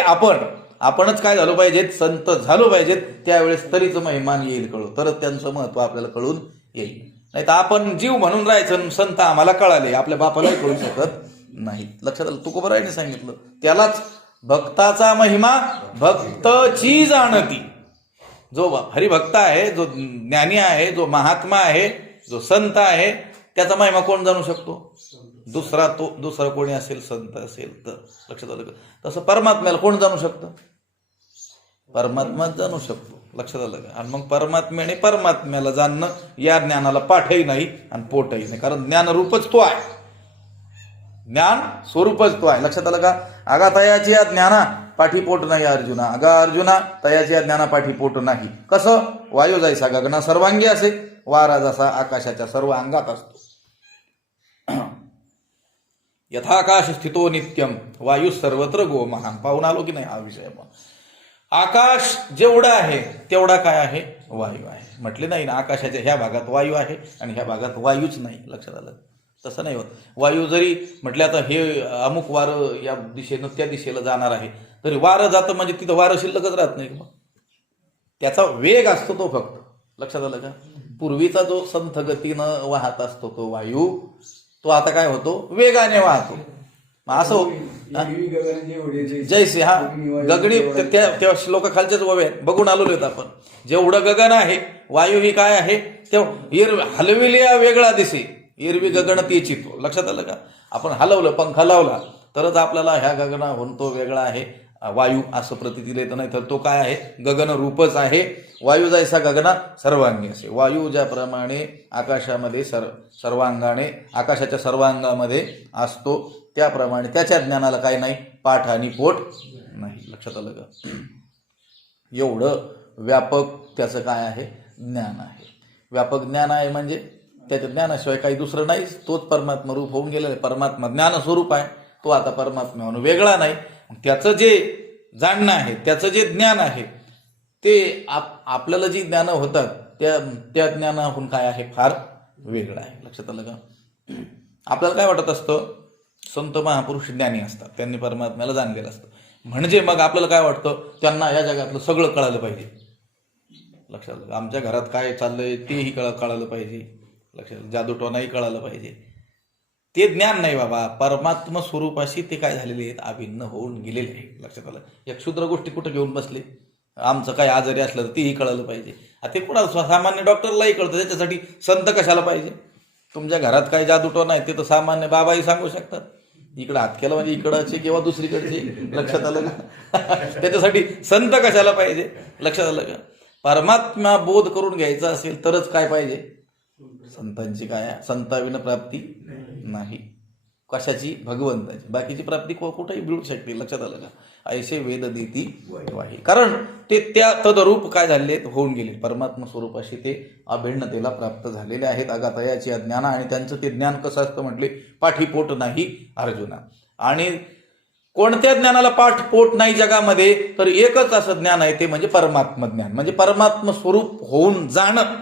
आपणच काय झालो पाहिजेत? संत झालो पाहिजेत. त्यावेळेस तरीच महिमान येईल कळू, तरच त्यांचं महत्व आपल्याला कळून येईल. नाही तर आपण जीव म्हणून राहायचं, संत आम्हाला कळाले, आपल्या बापालाही कळू शकत नाही. लक्षात आलं? तुकोबारांनी सांगितलं, त्यालाच भक्ताचा महिमा भक्तची जाणती. जो हरिभक्त आहे, जो ज्ञानी आहे, जो महात्मा आहे, जो संत आहे, त्याचा महिमा कोण जाणू शकतो? दुसरा कोणी असेल, संत असेल तर. लक्षात आलं का? तसं परमात्म्याला कोण जाणू शकतं? परमात्माच जाणू शकतो. लक्षात आलं का? आणि मग परमात्म्याला जाणणं, या ज्ञानाला पाठही नाही आणि पोटही नाही, कारण ज्ञानरूपच तो आहे, ज्ञान स्वरूपच तो आहे. लक्षात आलं का? आगा तयाची या ज्ञाना पाठीपोट नाही अर्जुना, अगा अर्जुना तयाची या ज्ञाना पाठीपोट नाही. कसं? वायू जायसा गगना सर्वांगी असे, वारा जसा आकाशाच्या सर्व अंगात असतो. यथाकाश स्थितो नित्यम वायू सर्वत्र गोमहान. पाहून आलो की नाही हा विषय? आकाश जेवढं आहे तेवढा काय आहे? वायू आहे. म्हटले नाही ना, आकाशाच्या ह्या भागात वायू आहे आणि ह्या भागात वायूच नाही. लक्षात आलं? तसं नाही होत. वायू जरी म्हटलं आता हे अमुक वारं या दिशेनं त्या दिशेला जाणार आहे, तरी वारं जातं म्हणजे तिथं वारं शिल्लकच राहत नाही. मग त्याचा वेग असतो तो फक्त. लक्षात आलं का? पूर्वीचा जो संथ गतीनं वाहत असतो तो वायू, तो आता काय होतो? वेगाने वाहतो. असं जैसे हा गगनी, त्या श्लोक खालच्याच ववे बघून आलेलो आहेत आपण. जेवढं गगन आहे वायू ही काय आहे? तेव्हा हलविल्या वेगळा दिसे, एरवी गगन तेची तो. लक्षात आलं का? आपण हलवलं, पंखा लावला तरच आपल्याला ह्या गगनाहून तो वेगळा आहे वायू असं प्रतीतीला येतं. नाही तर तो काय आहे? गगन रूपच आहे. वायू जायसा गगना सर्वांगी असे. वायू ज्याप्रमाणे आकाशामध्ये सर्वांगाने आकाशाच्या सर्वांगामध्ये असतो, त्याप्रमाणे त्याच्या ज्ञानाला काय नाही? पाठ आणि पोट नाही. लक्षात आलं का? एवढं व्यापक त्याचं काय आहे? ज्ञान आहे. व्यापक ज्ञान आहे म्हणजे त्याच्या ज्ञानाशिवाय काही दुसरं नाहीच. तोच परमात्मा रूप होऊन गेलेला आहे. परमात्मा ज्ञान स्वरूप आहे, तो आता परमात्मा म्हणून वेगळा नाही. त्याचं जे जाणणं आहे, त्याचं जे ज्ञान आहे, ते आपल्याला जी ज्ञानं होतात त्या ज्ञानाहून काय आहे? फार वेगळं आहे. लक्षात आलं का? आपल्याला काय वाटत असतं? संत महापुरुष ज्ञानी असतात, त्यांनी परमात्म्याला जाणलेलं असतं म्हणजे मग आपल्याला काय वाटतं? त्यांना या जगातलं सगळं कळालं पाहिजे. लक्षात आलं? आमच्या घरात काय चाललंय तेही कळालं पाहिजे. लक्षात? जादूटोनाही कळालं पाहिजे. ते ज्ञान नाही बाबा. परमात्मा स्वरूपाशी ते काय झालेले आहेत? अभिन्न होऊन गेलेले आहे. लक्षात आलं? या क्षुद्र गोष्टी कुठं घेऊन बसले? आमचं काय आजारी असलं तर तेही कळालं पाहिजे. ते कुणाला? सामान्य डॉक्टरलाही कळतं. त्याच्यासाठी संत कशाला पाहिजे? तुमच्या घरात काय जादूटोना आहे ते तर सामान्य बाबाही सांगू शकतात. इकडं हात केला म्हणजे इकडचे किंवा दुसरीकडचे. लक्षात आलं का? त्याच्यासाठी संत कशाला पाहिजे? लक्षात आलं का? परमात्मा बोध करून घ्यायचा असेल तरच काय पाहिजे? संतांची काय? संताविना प्राप्ती नाही. कशाची? भगवंताची. बाकीची प्राप्ती कुठेही मिळू शकते. लक्षात आलं का? ऐसे वेद देती वाही. कारण ते त्या तदरूप काय झाले? होऊन गेले. परमात्मा स्वरूपाशी ते अभिन्नतेला प्राप्त झालेले आहेत. अगातयाची अज्ञान. आणि त्यांचं ते ज्ञान कसं असतं म्हटले? पाठीपोट नाही अर्जुना. आणि कोणत्या ज्ञानाला पाठ पोट नाही जगामध्ये, तर एकच असं ज्ञान आहे, ते म्हणजे परमात्म ज्ञान. म्हणजे परमात्म स्वरूप होऊन जाणं,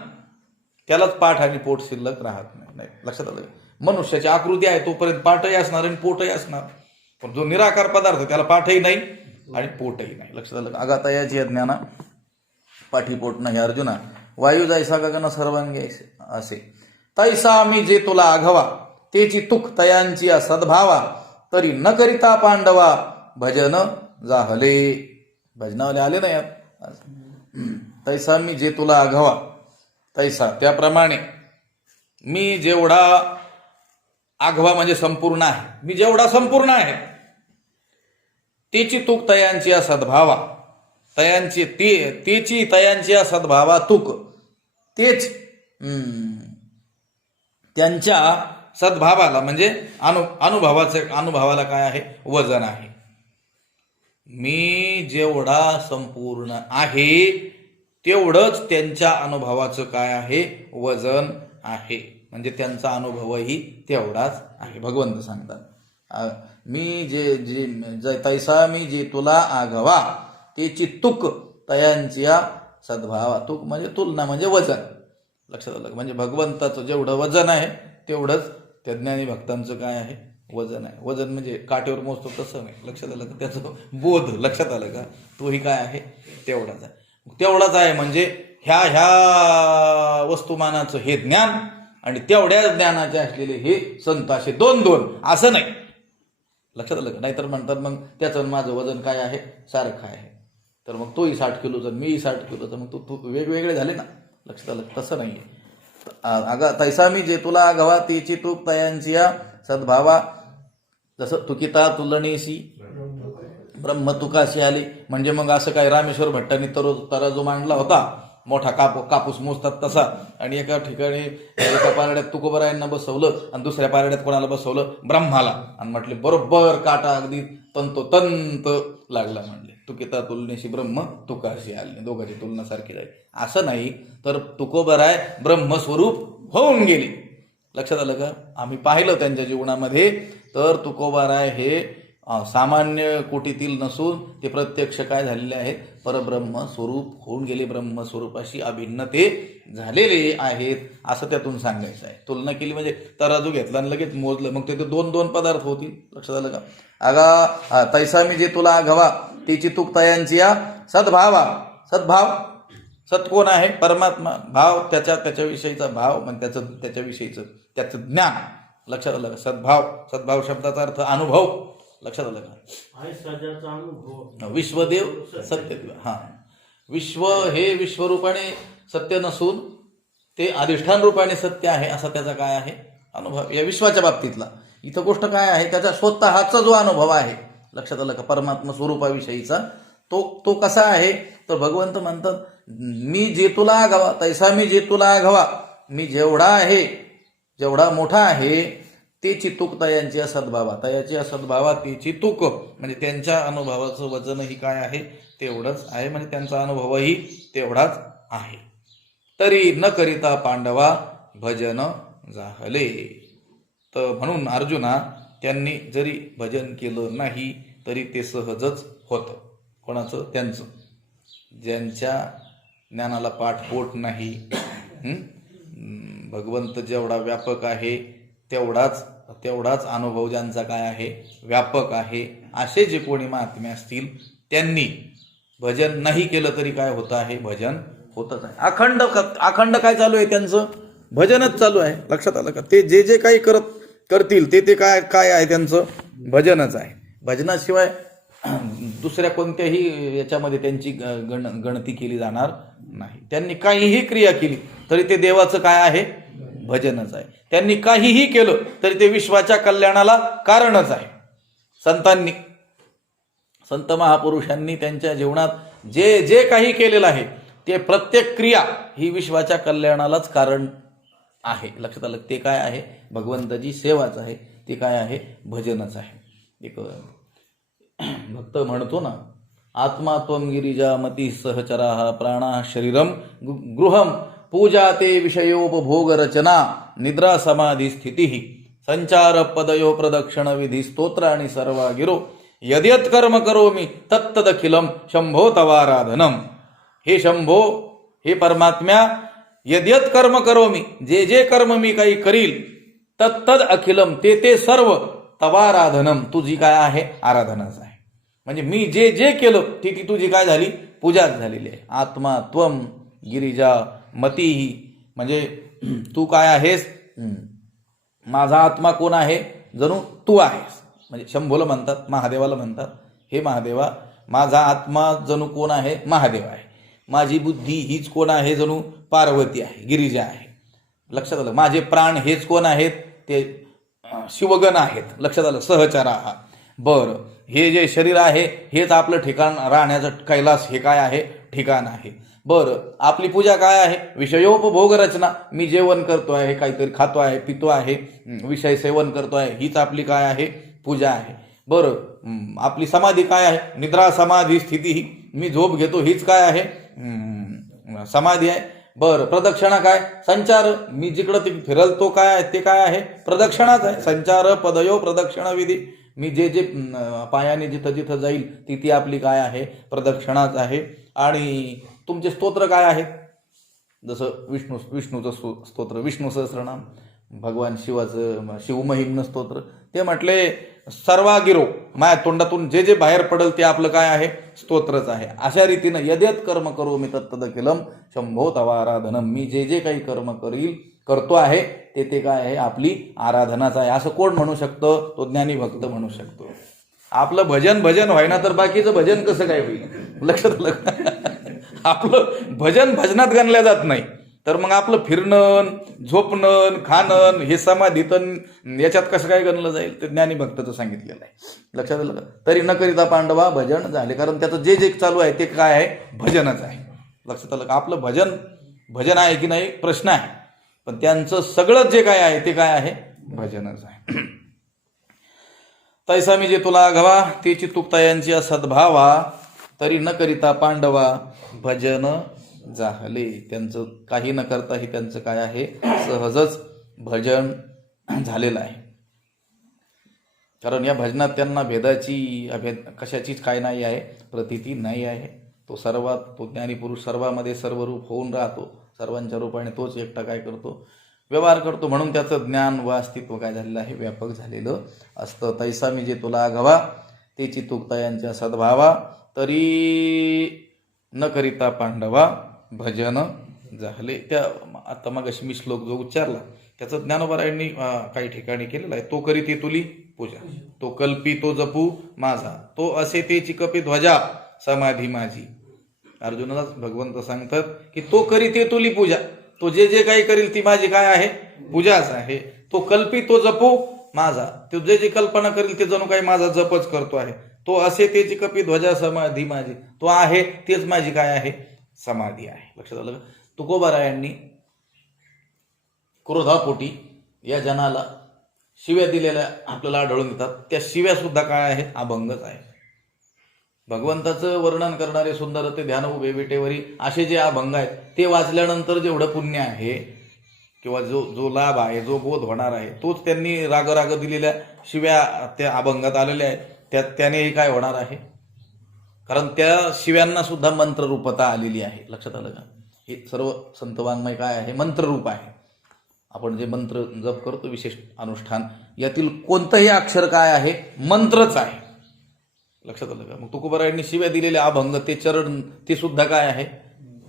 त्यालाच पाठ आणि पोट शिल्लक राहत नाही. लक्षात आलं? मनुष्याची आकृती आहे तोपर्यंत पाठही असणार आणि पोटही असणार, पण जो निराकार पदार्थ त्याला पाठही नाही आणि पोटही नाही. लक्षात आलं? आगातयाची ज्ञाना पाठी पोट नाही अर्जुना, वायू जायसा गगन सर्वांगे असे. तैसा मी जे तुला आघवा, तेची तुक तयांची सद्भावा, तरी न करिता पांडवा भजन जाहले. भजनावले आले ना यात. तैसा मी जे तुला आघवा, तैसा त्याप्रमाणे, मी जेवढा, आघवा म्हणजे संपूर्ण आहे, मी जेवढा संपूर्ण आहे, तेची तुक तयांची सद्भावा, तयांची तेची तयांची सद्भावा तुक, तेच त्यांच्या सद्भावाला म्हणजे अनुभवाला काय आहे? वजन आहे. मी जेवढा संपूर्ण आहे तेवढंच त्यांच्या अनुभवाचं काय आहे? वजन आहे. म्हणजे त्यांचा अनुभवही तेवढाच आहे. भगवंत सांगतात, मी जे तैसा मी जे तुला आघवा, तेची तुक तयांची सद्भावा. तुक म्हणजे तुलना म्हणजे वजन. लक्षात आलं? म्हणजे भगवंताचं जेवढं वजन आहे तेवढंच त्या ज्ञानी भक्तांचं काय आहे? वजन आहे. वजन म्हणजे काटेवर मोजतो तसं नाही. लक्षात आलं का? त्याचं बोध लक्षात आलं का? तोही काय आहे? तेवढाच आहे. तेवढाच आहे म्हणजे ह्या वस्तुमानाचं हे ज्ञान आणि तेवढ्या ज्ञानाचे असलेले हे संत, असे दोन असं नाही. लक्षात आलं का? नाहीतर म्हणतात मग त्याचं माझं वजन काय आहे? सारखं आहे. तर मग तोही 60 किलोचा, मीही 60 किलोचा, मग तू वेगवेगळे झाले ना. लक्षात आलं? तसं नाही. तैसा मी जे तुला आघवा, तेची तुक तयांची सद्भावा, जसं तुकिता तुलनेशी ब्रह्म तुकाशी आली. म्हणजे मग असं काय रामेश्वर भट्टांनी तराजू मांडला होता, मोठा कापूस मोजतात तसा, आणि एका ठिकाणी एका पारड्यात तुकोबरायांना बसवलं आणि दुसऱ्या पारड्यात कोणाला बसवलं? ब्रह्माला, आणि म्हटले बरोबर काटा अगदी तंतोतंत लागला. म्हणले तुकिता तुलनेशी ब्रह्म तुकाशी आले, दोघांची तुलना सारखी झाली. असं नाही, तर तुकोबराय ब्रह्मस्वरूप होऊन गेले. लक्षात आलं का? आम्ही पाहिलं त्यांच्या जीवनामध्ये, तर तुकोबाराय हे सामान्य कोटीतील नसून ते प्रत्यक्ष काय झालेले आहेत? परब्रह्म स्वरूप होऊन गेले, ब्रह्मस्वरूपाशी अभिन्न ते झालेले आहेत, असं त्यातून सांगायचं आहे. तुलना केली म्हणजे तराजू घेतला आणि लगेच मोजलं, मग ते दोन पदार्थ होतील. लक्षात आलं का? अगा तैसा मी जे तुला आघवा, तेची तुक तयांची सद्भावा. सद्भाव, सत कोण आहे? परमात्मा. भाव त्याच्याविषयीचा भाव, म्हणजे त्याच्याविषयीचं त्याचं ज्ञान. लक्षात आलं का? सद्भाव शब्दाचा अर्थ अनुभव. लक्षात आलं का? विश्वदेव सत्यदेव. हा, विश्व हे विश्वरूपाने सत्य नसून ते अधिष्ठान रूपाने सत्य आहे, असा त्याचा काय आहे? अनुभव. या विश्वाच्या बाबतीतला इथं गोष्ट काय आहे? त्याचा स्वतःचा जो अनुभव आहे, लक्षात आलं का? परमात्मा स्वरूपाविषयीचा तो कसा आहे? तर भगवंत म्हणतात, मी जे तुला आघवा, तैसा मी जे तुला आघवा, मी जेवढा आहे, जेवढा मोठा आहे, तेची तुक तयांची सद्भावा. तयाची सद्भावा, तेची तुक म्हणजे त्यांच्या अनुभवाचं वजनही काय आहे? तेवढंच आहे. म्हणजे त्यांचा अनुभवही तेवढाच आहे. तरी न करिता पांडवा भजन जाहले. तर म्हणून अर्जुना, त्यांनी जरी भजन केलं नाही तरी ते सहजच होतं. कोणाचं? त्यांचं. ज्यांच्या ज्ञानाला पाठपोट नाही, भगवंत जेवढा व्यापक आहे तेवढाच अनुभव ज्यांचा काय आहे? व्यापक आहे. असे जे कोणी महात्मे असतील त्यांनी भजन नाही केलं तरी काय होत आहे? भजन होतच आहे. अखंड काय चालू आहे? त्यांचं भजनच चालू आहे. लक्षात आलं का? ते जे काही करतील ते काय आहे? त्यांचं भजनच आहे. भजनाशिवाय दुसऱ्या कोणत्याही याच्यामध्ये त्यांची गणती केली जाणार नाही. त्यांनी काहीही क्रिया केली तरी ते देवाचं काय आहे? भजनच आहे. त्यांनी काहीही केलं तरी ते विश्वाच्या कल्याणाला कारणच आहे. संत महापुरुषांनी त्यांच्या जीवनात जे काही केलेलं आहे ते प्रत्येक क्रिया ही विश्वाच्या कल्याणालाच कारण आहे. लक्षात आलं? ते काय आहे? भगवंताची सेवाच आहे. ते काय आहे? भजनच आहे. एक भक्त म्हणतो ना, आत्मा त्वं गिरिजा मती सहचरा प्राणा शरीरम गृहम पूजा ते विषयोपभोग रचना निद्रा समाधी स्थिती संचार पदयो प्रदक्षिण विधी स्तोत्र आणि सर्वा गिरो यद्यत कर्म करोमि तत्तदखिलम शंभो तवाराधनम. हे शंभो, हे परमात्म्या, यद्यत कर्म करोमि, जे जे कर्म मी काही करील, तत्तद अखिलम, ते सर्व तवाराधनम, तुझी काय आहे, आराधनाच आहे. म्हणजे मी जे जे केलं ती तुझी काय झाली, पूजाच झालेली आहे. आत्मा त्वम गिरिजा मतीही, म्हणजे तू काय आहेस, माझा आत्मा कोण आहे, जणू तू आहेस. म्हणजे शंभोला म्हणतात, महादेवाला म्हणतात, हे महादेवा, माझा आत्मा जणू कोण आहे, महादेव आहे. माझी बुद्धी हीच कोण आहे, जणू पार्वती आहे, गिरिजा आहे. लक्षात आलं. माझे प्राण हेच कोण आहेत, ते शिवगण आहेत. लक्षात आलं. सहचरा. बरं, हे जे शरीर आहे हेच आपलं ठिकाण, राहण्याचं कैलास हे काय आहे, ठिकाण आहे. बरं, आपली पूजा काय आहे, विषयोपभोग रचना. मी जेवण करतो आहे, काहीतरी खातो आहे, पितो आहे, विषय सेवन करतो आहे, हीच आपली काय आहे, पूजा आहे. बरं, आपली समाधी काय आहे, निद्रा समाधी स्थिती, ही मी झोप घेतो हीच काय आहे, समाधी आहे. बरं, प्रदक्षिणा काय, संचार, मी जिकडं ते फिरल तो काय आहे, ते काय आहे, प्रदक्षिणाच आहे. संचार पदयो प्रदक्षिणा विधी, मी जे जे पायाने जिथं जिथं जाईल ती आपली काय आहे, प्रदक्षिणाच आहे. आणि तुमचे स्तोत्र काय आहेत, जसं विष्णूचं स्तोत्र, विष्णू सहस्रनाम, भगवान शिवाचं शिवमहिम्न स्तोत्र, ते म्हटले सर्वागिरो, माझ्या तोंडातून जे जे बाहेर पडेल ते आपलं काय आहे, स्तोत्रच आहे. अशा रीतीनं यद्यत कर्म करो मी तत्तदखिलम शंभो तवाराधनम, मी जे जे काही कर्म करतो आहे ते काय आहे, आपली आराधनाच आहे. असं कोण म्हणू शकतं, तो ज्ञानी भक्त म्हणू शकतो. आपलं भजन व्हायना तर बाकीचं भजन कसं काय होईल. लक्षात आलं. आपलं भजन भजनात गणल्या जात नाही, तर मग आपलं फिरणं, झोपणं, खाणं हे समाधीतन याच्यात कसं काय गणलं जाईल, ते ज्ञानी भक्ताचं सांगितलेलं आहे. लक्षात आलं का. तरी न करिता पांडवा भजन झाले, कारण त्याचं जे जे चालू आहे ते काय आहे, भजनच आहे. लक्षात आलं का. आपलं भजन आहे की नाही प्रश्न आहे, पण त्यांचं सगळं जे काय आहे ते काय आहे, भजनच आहे. तैसा मी जे तुला आघावा, तेची तुकता यांची सद्भावा, तरी न करिता पांडवा भजन झाले. त्यांचं काही न करता ही त्यांचं काय आहे, सहजच भजन झालेलं आहे. कारण या भजनात त्यांना भेदाची कशाचीच काय नाही आहे, प्रतीती नाही आहे. तो ज्ञानी पुरुष सर्वामध्ये सर्वरूप होऊन राहतो, सर्वांच्या रूपाने तोच एकटा काय करतो, व्यवहार करतो. म्हणून त्याचं ज्ञान व अस्तित्व काय झालेलं आहे, व्यापक झालेलं असतं. तैसा मी जे तुला आघावा, तेची तुकता यांच्या सद्भावा, तरी न करिता पांडवा भजन झाले. त्या आता मग मी श्लोक जो उच्चारला त्याचं ज्ञानोबरायांनी काही ठिकाणी केलेलं आहे. तो करी ते तुली पूजा, तो कल्पी तो जपू माझा, तो असे तेची कपी ध्वजा समाधी माझी. अर्जुनालाच भगवंत सांगतात की तो करी ते तुली पूजा, तो जे जे काही करील ती माझी काय आहे, पूजाच आहे. तो कल्पी तो जपू माझा, तो जे जे कल्पना करील ते जणू काही माझा जपच करतो आहे. तो असे तेची कपी ध्वजा समाधी माझी, तो आहे तेच माझी काय आहे, समाधी आहे. लक्षात आलं. तुकोबारायांनी क्रोधापोटी या जनाला शिव्या दिलेल्या आपल्याला आढळून येतात. त्या शिव्या सुद्धा काय आहे, अभंगच आहे. भगवंताचं वर्णन करणारे सुंदर ते ध्यान उभे विटेवरी असे जे अभंग आहेत, ते वाचल्यानंतर जेवढं पुण्य आहे किंवा जो लाभ आहे, जो बोध होणार आहे, तोच त्यांनी राग दिलेल्या शिव्या त्या अभंगात आलेल्या आहेत, त्यानेही काय होणार आहे. कारण त्या शिव्यांना सुद्धा मंत्ररूपता आलेली आहे. लक्षात आलं का. हे सर्व संतवाङ्मय काय आहे, मंत्ररूप आहे. आपण जे मंत्र जप करतो विशेष अनुष्ठान, यातील कोणतंही अक्षर काय आहे, मंत्रच आहे. लक्षात आलं का. मग तुकोबारायांनी शिव्या दिलेले अभंग, ते चरण, ते सुद्धा काय आहे,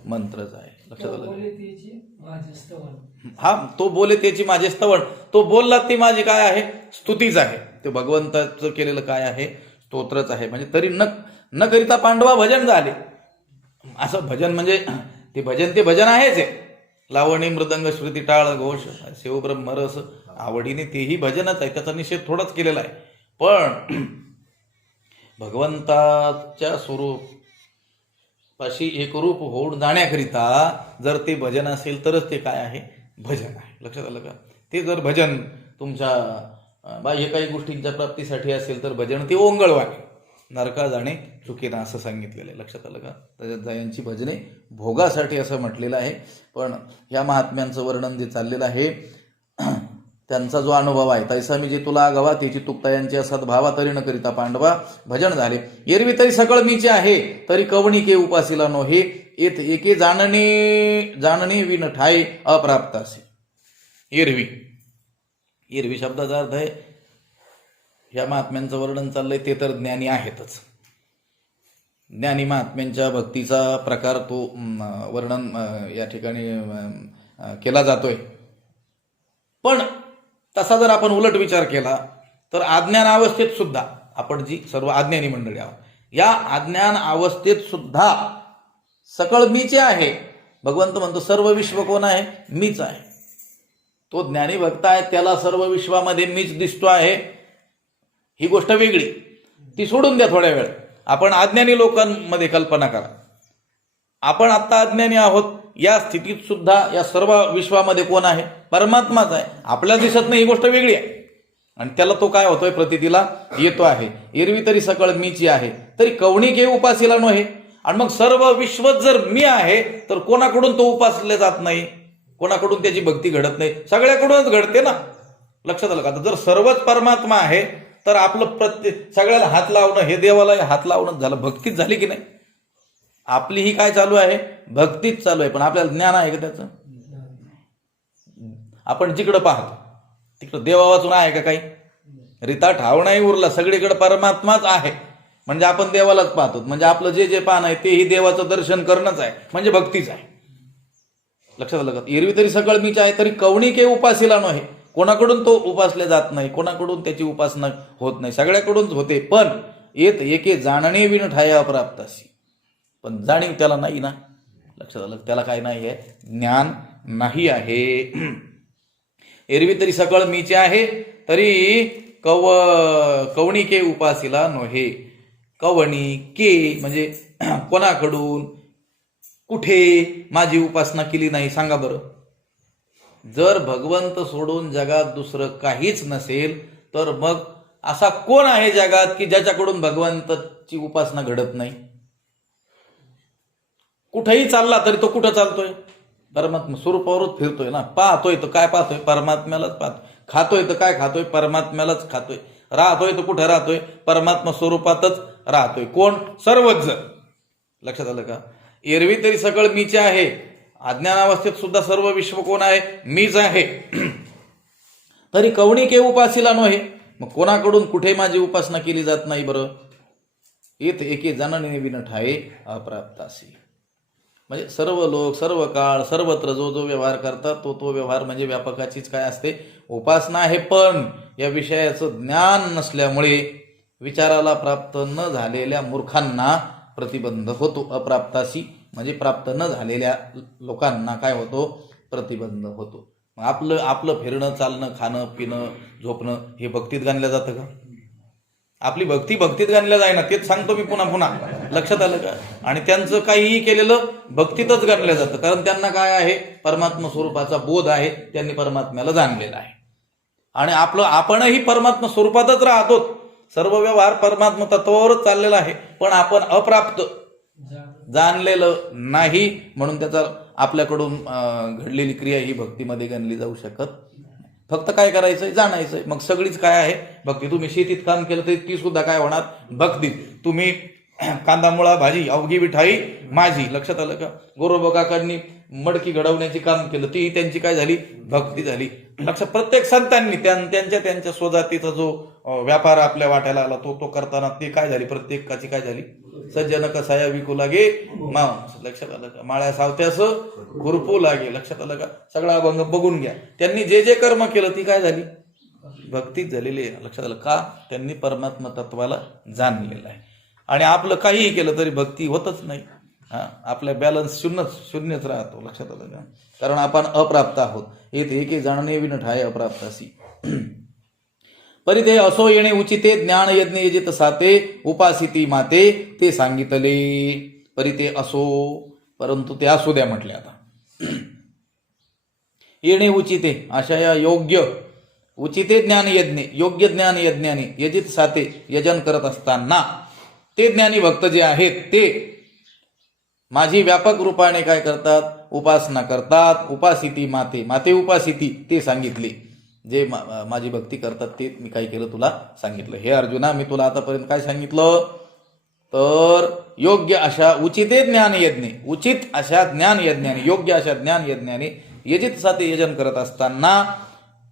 मंत्रच आहे. लक्षात आलं. हा, तो बोले त्याची माझे स्तवन, तो बोलला ती माझी काय आहे, स्तुतीच आहे. ते भगवंताचं केलेलं काय आहे, स्तोत्रच आहे. म्हणजे तरी न करिता पांडवा भजन झाले. असं भजन म्हणजे ते भजन आहेच आहे. लावणी मृदंग श्रुती टाळ घोष शिवब्रह्म रस आवडीने, तेही भजनच आहे. त्याचा निषेध थोडाच केलेला आहे. पण भगवंताच्या स्वरूपाशी एकरूप होऊन जाण्याकरिता जर ते भजन असेल तरच ते काय आहे, भजन आहे. लक्षात आलं का. ते जर भजन तुमच्या बाह्य काही गोष्टींच्या प्राप्तीसाठी असेल तर भजन ते ओंगळवाणे, नरका जाणे चुकीनं, असं सांगितलेलं आहे. लक्षात आलं का. त्याच्यात यांची भजने भोगासाठी असं म्हटलेलं आहे. पण या महात्म्यांचं वर्णन जे चाललेलं आहे त्यांचा जो अनुभव आहे, तैसा मी जे तुला आगावा त्याची तुकता यांच्या सद्भावा तरी न करिता पांडवा भजन झाले. एरवी तरी सकळ मीचे आहे, तरी कवणिके उपासीला नोहे, येत एके जाणणे विन ठाई अप्राप्तासी. एरवी, एरवी शब्दाचा अर्थ आहे, ह्या महात्म्यांचं वर्णन चाललंय ते तर ज्ञानी आहेतच. ज्ञानी महात्म्यांच्या भक्तीचा प्रकार तो वर्णन या ठिकाणी केला जातोय. पण तसा जर आपण उलट विचार केला तर अज्ञान अवस्थेत सुद्धा आपण जी सर्व अज्ञानी मंडळी आहोत, या अज्ञान अवस्थेत सुद्धा सकळ मीचे आहे. भगवंत म्हणतो सर्व विश्व कोण आहे? मीच आहे. तो ज्ञानी भक्त आहे, त्याला सर्व विश्वामध्ये मीच दिसतो आहे, ही गोष्ट वेगळी. ती सोडून द्या थोड्या वेळ. आपण अज्ञानी लोकांमध्ये कल्पना करा. आपण आता अज्ञानी आहोत, या स्थितीत सुद्धा या सर्व विश्वामध्ये कोण आहे? परमात्माच आहे. आपल्याला दिसत नाही, ही गोष्ट वेगळी आहे. आणि त्याला तो काय होतोय? प्रतीतीला येतो आहे. एरवी तरी सकळ मीची आहे, तरी कवणिके उपासीला नोहे. आणि मग सर्व विश्व जर मी आहे, तर कोणाकडून तो उपासले जात नाही, कोणाकडून त्याची भक्ती घडत नाही, सगळ्याकडूनच घडते ना. लक्षात आलं का? जर सर्वच परमात्मा आहे तर आपलं प्रत्येक सगळ्याला हात लावणं, हे देवाला हात लावणं झालं, भक्तीच झाली की नाही? आपली ही काय चालू आहे? भक्तीच चालू आहे. पण आपल्याला ज्ञान आहे का त्याचं? आपण जिकडं पाहतो तिकडं देवा वाचून आहे का काही? रिता ठाव नाही उरला, सगळीकडे परमात्माच आहे. म्हणजे आपण देवालाच पाहतो, म्हणजे आपलं जे जे पान आहे तेही देवाचं दर्शन करणंच आहे, म्हणजे भक्तीच आहे. लक्षात आलं का? एरवी तरी सकळ मीच आहे, तरी कवणिके उपासीला नोहे. कोणाकडून तो उपासले जात नाही, कोणाकडून त्याची उपासना होत नाही, सगळ्याकडूनच होते. पण येत एके जाणणे विन ठाया अप्राप्तासी. पण जाणीव त्याला नाही ना. लक्षात आलं? त्याला काय नाही आहे? ज्ञान नाही आहे. एरवी तरी सकळ मीचे आहे, तरी कवणिके उपासीला नोहे. कवणिके म्हणजे कोणाकडून, कुठे माझी उपासना केली नाही? सांगा बरं. जर भगवंत सोडून जगात दुसरं काहीच नसेल, तर मग असा कोण आहे जगात की ज्याच्याकडून भगवंताची उपासना घडत नाही? कुठेही चालला तरी तो कुठं चालतोय? परमात्मा स्वरूपावरच फिरतोय ना. पाहतोय तर काय पाहतोय? परमात्म्यालाच पाहतोय. खातोय तर काय खातोय? परमात्म्यालाच खातोय. राहतोय तर कुठं राहतोय? परमात्मा स्वरूपातच राहतोय. कोण? सर्वच जण. लक्षात आलं का? एरवी तरी सकळ मीचे आहे, अज्ञानावस्थेत सुद्धा सर्व विश्व कोण आहे? मीच आहे. तरी कवणिके उपासीला नोहे. मग कोणाकडून कुठे माझी उपासना केली जात नाही बरं? येत एके जाणणे विन ठाये अप्राप्तासी. म्हणजे सर्व लोक, सर्व काळ, सर्वत्र जो जो व्यवहार करतात तो व्यवहार म्हणजे व्यापकाचीच काय असते? उपासना आहे. पण या विषयाचं ज्ञान नसल्यामुळे विचाराला प्राप्त न झालेल्या मूर्खांना प्रतिबंध होतो. अप्राप्तासी म्हणजे प्राप्त न झालेल्या लोकांना काय होतो? प्रतिबंध होतो. आपलं फिरणं, चालणं, खाणं, पिणं, झोपणं हे भक्तीत गणलं जातं का? आपली भक्ती भक्तीत गणल्या जाय ना. तेच सांगतो मी पुन्हा पुन्हा. लक्षात आलं का? आणि त्यांचं काहीही केलेलं भक्तीतच गणलं जातं, कारण त्यांना काय आहे? परमात्मा स्वरूपाचा बोध आहे, त्यांनी परमात्म्याला जाणलेला आहे. आणि आपणही परमात्मा स्वरूपातच राहतो. सर्व व्यवहार परमात्मा तत्वावरच चाललेला आहे, पण आपण अप्राप्त, जाणलेलं नाही, म्हणून त्याचा आपल्याकडून घडलेली क्रिया ही भक्तीमध्ये गणली जाऊ शकत. फक्त काय करायचंय? जाणायचंय. मग सगळीच काय आहे? भक्ती. तुम्ही शेतीत काम केलं तरी ती सुद्धा काय होणार? भक्ती. तुम्ही कांदा मुळा भाजी अवघी मिठाई माझी. लक्षात आलं का? गोरोबा काकांनी मडकी घडवण्याचे काम केलं, ती त्यांची काय झाली? भक्ती झाली. लक्षात. प्रत्येक संतांनी त्यांच्या स्वजातीचा जो व्यापार आपल्या वाट्याला आला तो करताना ते काय झाली? प्रत्येकाची काय झाली? सज्जन कसाया विकू लागे मांस. लक्षात आलं का? माळ्या सावत्यास खुरपू लागे. लक्षात आलं का? सगळा अभंग बघून घ्या. त्यांनी जे जे कर्म केलं ती काय झाली? भक्तीच झालेली आहे. लक्षात आलं का? त्यांनी परमात्मा तत्वाला जाणलेलं आहे. आणि आपलं काहीही केलं तरी भक्ती होतच नाही. आपला बॅलन्स शून्यच राहतो. लक्षात आलं का? कारण आपण अप्राप्त आहोत. येत एके जाणणे विन ठाये अप्राप्तासी. परिते असो येणे उचिते, ज्ञान यज्ञ यजित साते, उपासिती माते ते सांगितले. परिते असो, परंतु ते असू द्या म्हटले. आता येणे उचिते अशा या योग्य, उचिते ज्ञान यज्ञ, योग्य ज्ञान यज्ञाने यजित साते, यजन करत असताना ते ज्ञानी भक्त जे आहेत ते माझी व्यापक रूपाने काय करतात? उपासना करतात. उपासिती माते, माते उपासिती ते सांगितले. जे माझी भक्ती करतात ते मी काय केलं तुला सांगितलं. हे अर्जुना, मी तुला आतापर्यंत काय सांगितलं तर योग्य अशा उचिते ज्ञान यज्ञे, उचित अशा ज्ञान यज्ञाने, योग्य अशा ज्ञान यज्ञाने यजित साते यजन करत असताना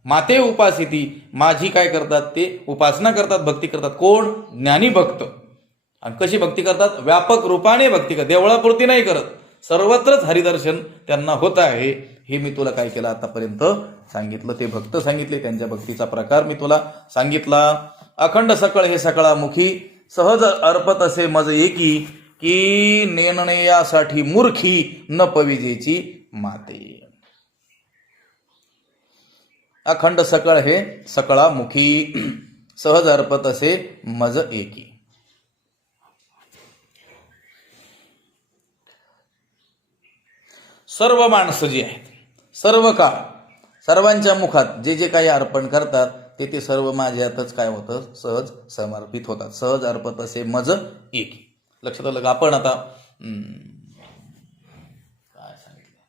माते उपासिती, माझी काय करतात ते उपासना करतात, भक्ती करतात. कोण? ज्ञानी भक्त. आणि कशी भक्ती करतात? व्यापक रूपाने भक्ती करतात, देवळापुरती नाही करत, सर्वत्रच हरिदर्शन त्यांना होत आहे. हे मी तुला काय केलं आतापर्यंत सांगितलं. ते भक्त सांगितले, त्यांच्या भक्तीचा प्रकार मी तुला सांगितला. अखंड सकळ हे सकळामुखी, सहज अर्पत असे मज एकी, की नेणण्यासाठी मूर्खी न पविजेची माते. अखंड सकळ हे सकळामुखी, सहज अर्पत असे मज एकी. सर्व माणसं जी आहेत, सर्व काळ सर्वांच्या मुखात जे जे काही अर्पण करतात ते सर्व माझ्यातच काय होतं? सहज समर्पित होतात. सहज अर्पत असे मज एकी. लक्षात आलं का? आपण आता काय सांगितलं?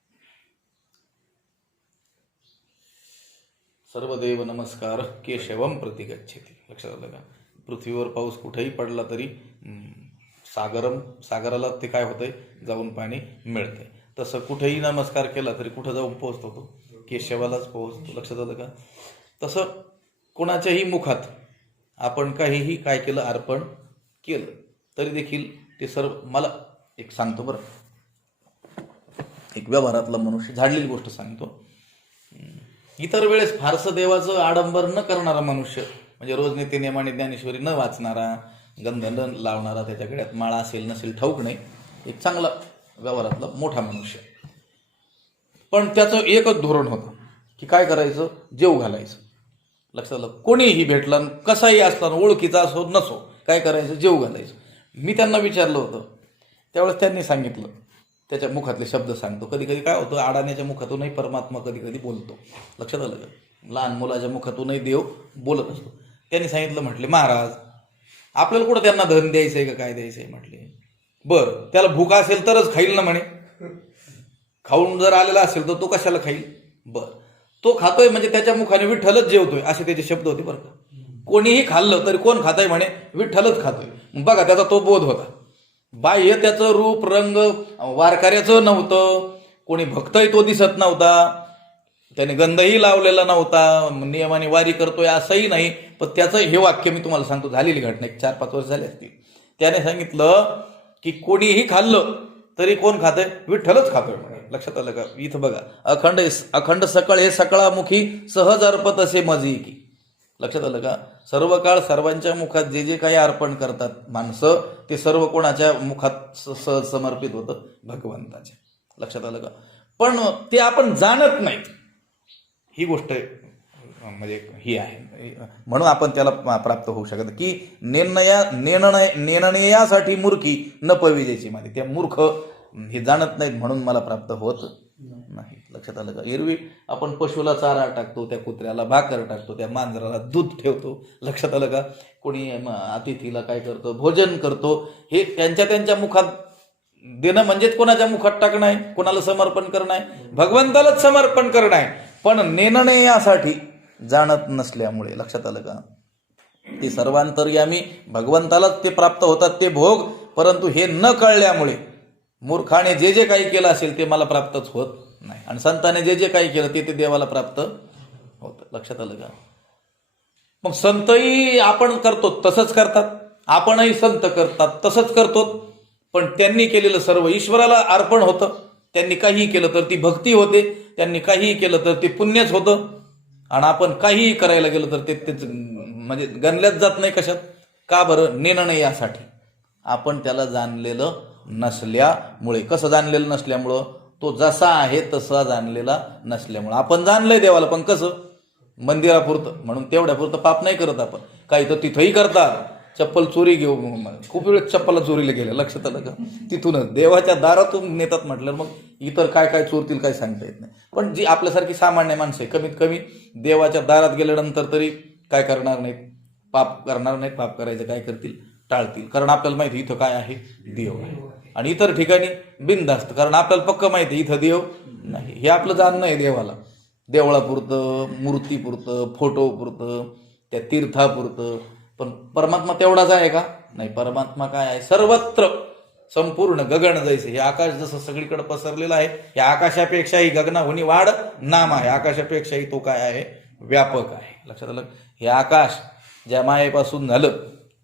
सर्वदेव नमस्कार केशवम प्रति गच्छति. लक्षात आलं का? पृथ्वीवर पाऊस कुठेही पडला तरी सागराला ते काय होतंय? जाऊन पाणी मिळतंय. तसं कुठेही नमस्कार केला तरी कुठं जाऊन पोहोचतो? तो केशवालाच पोहोचतो. लक्षात आलं का? तसं कोणाच्याही मुखात आपण काहीही काय केलं? अर्पण केलं तरी देखील ते सर्व, मला एक सांगतो बरं, एक व्यवहारातला मनुष्य, झाडलेली गोष्ट सांगतो. इतर वेळेस फारसं देवाचं आडंबर न करणारा मनुष्य, म्हणजे रोज नित्यनेमाने ज्ञानेश्वरी न वाचणारा, गंध न लावणारा, त्याच्या गळ्यात माळा असेल नसेल ठाऊक नाही, एक चांगला व्यवहारातला मोठा मनुष्य. पण त्याचं एकच धोरण होतं की काय करायचं? जेव घालायचं. लक्षात आलं? कोणीही भेटला, कसाही असला, ओळखीचा असो नसो, काय करायचं? जेव घालायचं. मी त्यांना विचारलं होतं, त्यावेळेस त्यांनी सांगितलं, त्याच्या मुखातले शब्द सांगतो. कधी कधी काय होतं, अडाण्याच्या मुखातूनही परमात्मा कधी कधी बोलतो. लक्षात आलं का? लहान मुलाच्या मुखातूनही देव बोलत असतो. त्यांनी सांगितलं, म्हटले महाराज आपल्याला कुठं त्यांना धन द्यायचंय का काय द्यायचंय? म्हटले बरं, त्याला भूक असेल तरच खाईल ना म्हणे. खाऊन जर आलेला असेल तर तो कशाला खाईल? बरं, तो खातोय म्हणजे त्याच्या मुखाने विठ्ठलच जेवतोय, असे त्याचे शब्द होते बरं का. कोणीही खाल्लं तरी कोण खातंय म्हणे? विठ्ठलच खातोय. बघा, त्याचा तो बोध होता. बाह्य त्याचं रूप रंग वारकऱ्याचं नव्हतं, कोणी भक्तही तो दिसत नव्हता, त्याने गंधही लावलेला नव्हता, नियमाने वारी करतोय असंही नाही. पण त्याचं हे वाक्य मी तुम्हाला सांगतो, झालेली घटना, 4-5 वर्ष झाली असतील. त्याने सांगितलं की कोणीही खाल्लं तरी कोण खातंय? विठ्ठलच खातोय. लक्षात आलं का? इथं बघा, अखंड सकळ हे सकळामुखी, सहज अर्पत असे मजी की. लक्षात आलं का? सर्व काळ सर्वांच्या मुखात जे जे काही अर्पण करतात माणसं, ते सर्व कोणाच्या मुखात सहज समर्पित होतं? भगवंताच्या. लक्षात आलं का? पण ते आपण जाणत नाहीत, ही गोष्ट म्हणजे ही आहे. म्हणून आपण त्याला प्राप्त होऊ शकत की नेणण्यासाठी मूर्खी न पविजेची माती. त्या मूर्ख हे जाणत नाहीत म्हणून मला प्राप्त होत नाही. लक्षात आलं का? एरवी आपण पशुला चारा टाकतो, त्या कुत्र्याला भाकर टाकतो, त्या मांजराला दूध ठेवतो. लक्षात आलं का? कोणी अतिथीला काय करतो? भोजन करतो. हे त्यांच्या मुखात देणं म्हणजेच कोणाच्या मुखात टाकणं आहे? कोणाला समर्पण करणं आहे? भगवंतालाच समर्पण करणं आहे. पण नेणणे यासाठी जाणत नसल्यामुळे, लक्षात आलं का? ते सर्वांतर्यामी भगवंतालाच ते प्राप्त होतात ते भोग, परंतु हे न कळल्यामुळे मूर्खाने जे जे काही केलं असेल ते मला प्राप्तच होत नाही, आणि संताने जे जे काही केलं ते देवाला प्राप्त होतं. लक्षात आलं का? मग संतही आपण करतो तसंच करतात, आपणही संत करतात तसंच करतो, पण त्यांनी केलेलं सर्व ईश्वराला अर्पण होतं. त्यांनी काहीही केलं तर ती भक्ती होते, त्यांनी काहीही केलं तर ते पुण्यच होतं. आणि आपण काहीही करायला गेलो तर तेच म्हणजे गणल्याच जात नाही. कशात? का बरं? नेणं यासाठी. आपण त्याला जाणलेलं नसल्यामुळे. कसं जाणलेलं नसल्यामुळं? तो जसा आहे तसा जाणलेला नसल्यामुळं. आपण जाणलंय देवाला, पण कसं? मंदिरापुरतं, म्हणून तेवढ्यापुरतं पाप नाही करत आपण. काही तर तिथंही करतात, चप्पल चोरी घेऊ, खूप वेळ चप्पलला चोरीला गेलं. लक्षात आलं का? तिथूनच देवाच्या दारातून नेतात म्हटलं, मग इतर काय काय चोरतील काय सांगता येत नाही. पण जी आपल्यासारखी सामान्य माणसं आहे, कमीत कमी देवाच्या दारात गेल्यानंतर तरी काय करणार नाहीत? पाप करणार नाहीत. पाप करायचं काय करतील? टाळतील. कारण आपल्याला माहिती इथं काय आहे? देव आहे. आणि इतर ठिकाणी बिनधास्त, कारण आपल्याला पक्क माहिती इथं देव नाही. हे आपलं जाणणं आहे देवाला. देवळापुरतं, मूर्तीपुरतं, फोटोपुरतं, त्या तीर्थापुरतं. पण परमात्मा तेवढाच आहे का? नाही. परमात्मा काय आहे? सर्वत्र संपूर्ण गगन जैसे. हे आकाश जसं सगळीकडे पसरलेलं आहे, या आकाशापेक्षाही गगनाहुनी वाढ नाम आहे. आकाशापेक्षाही तो काय आहे? व्यापक आहे. लक्षात आलं? हे आकाश ज्या मायेपासून झालं,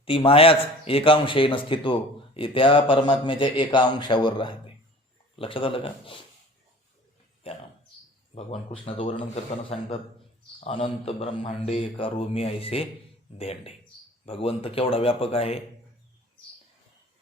ती मायाच एकांशेन स्थितो, त्या परमात्म्याच्या एका अंशावर राहते. लक्षात आलं का? त्या भगवान कृष्णाचं वर्णन करताना सांगतात, अनंत ब्रह्मांडे एका रोमी ऐसे धेंडे. भगवंत केवढा व्यापक आहे.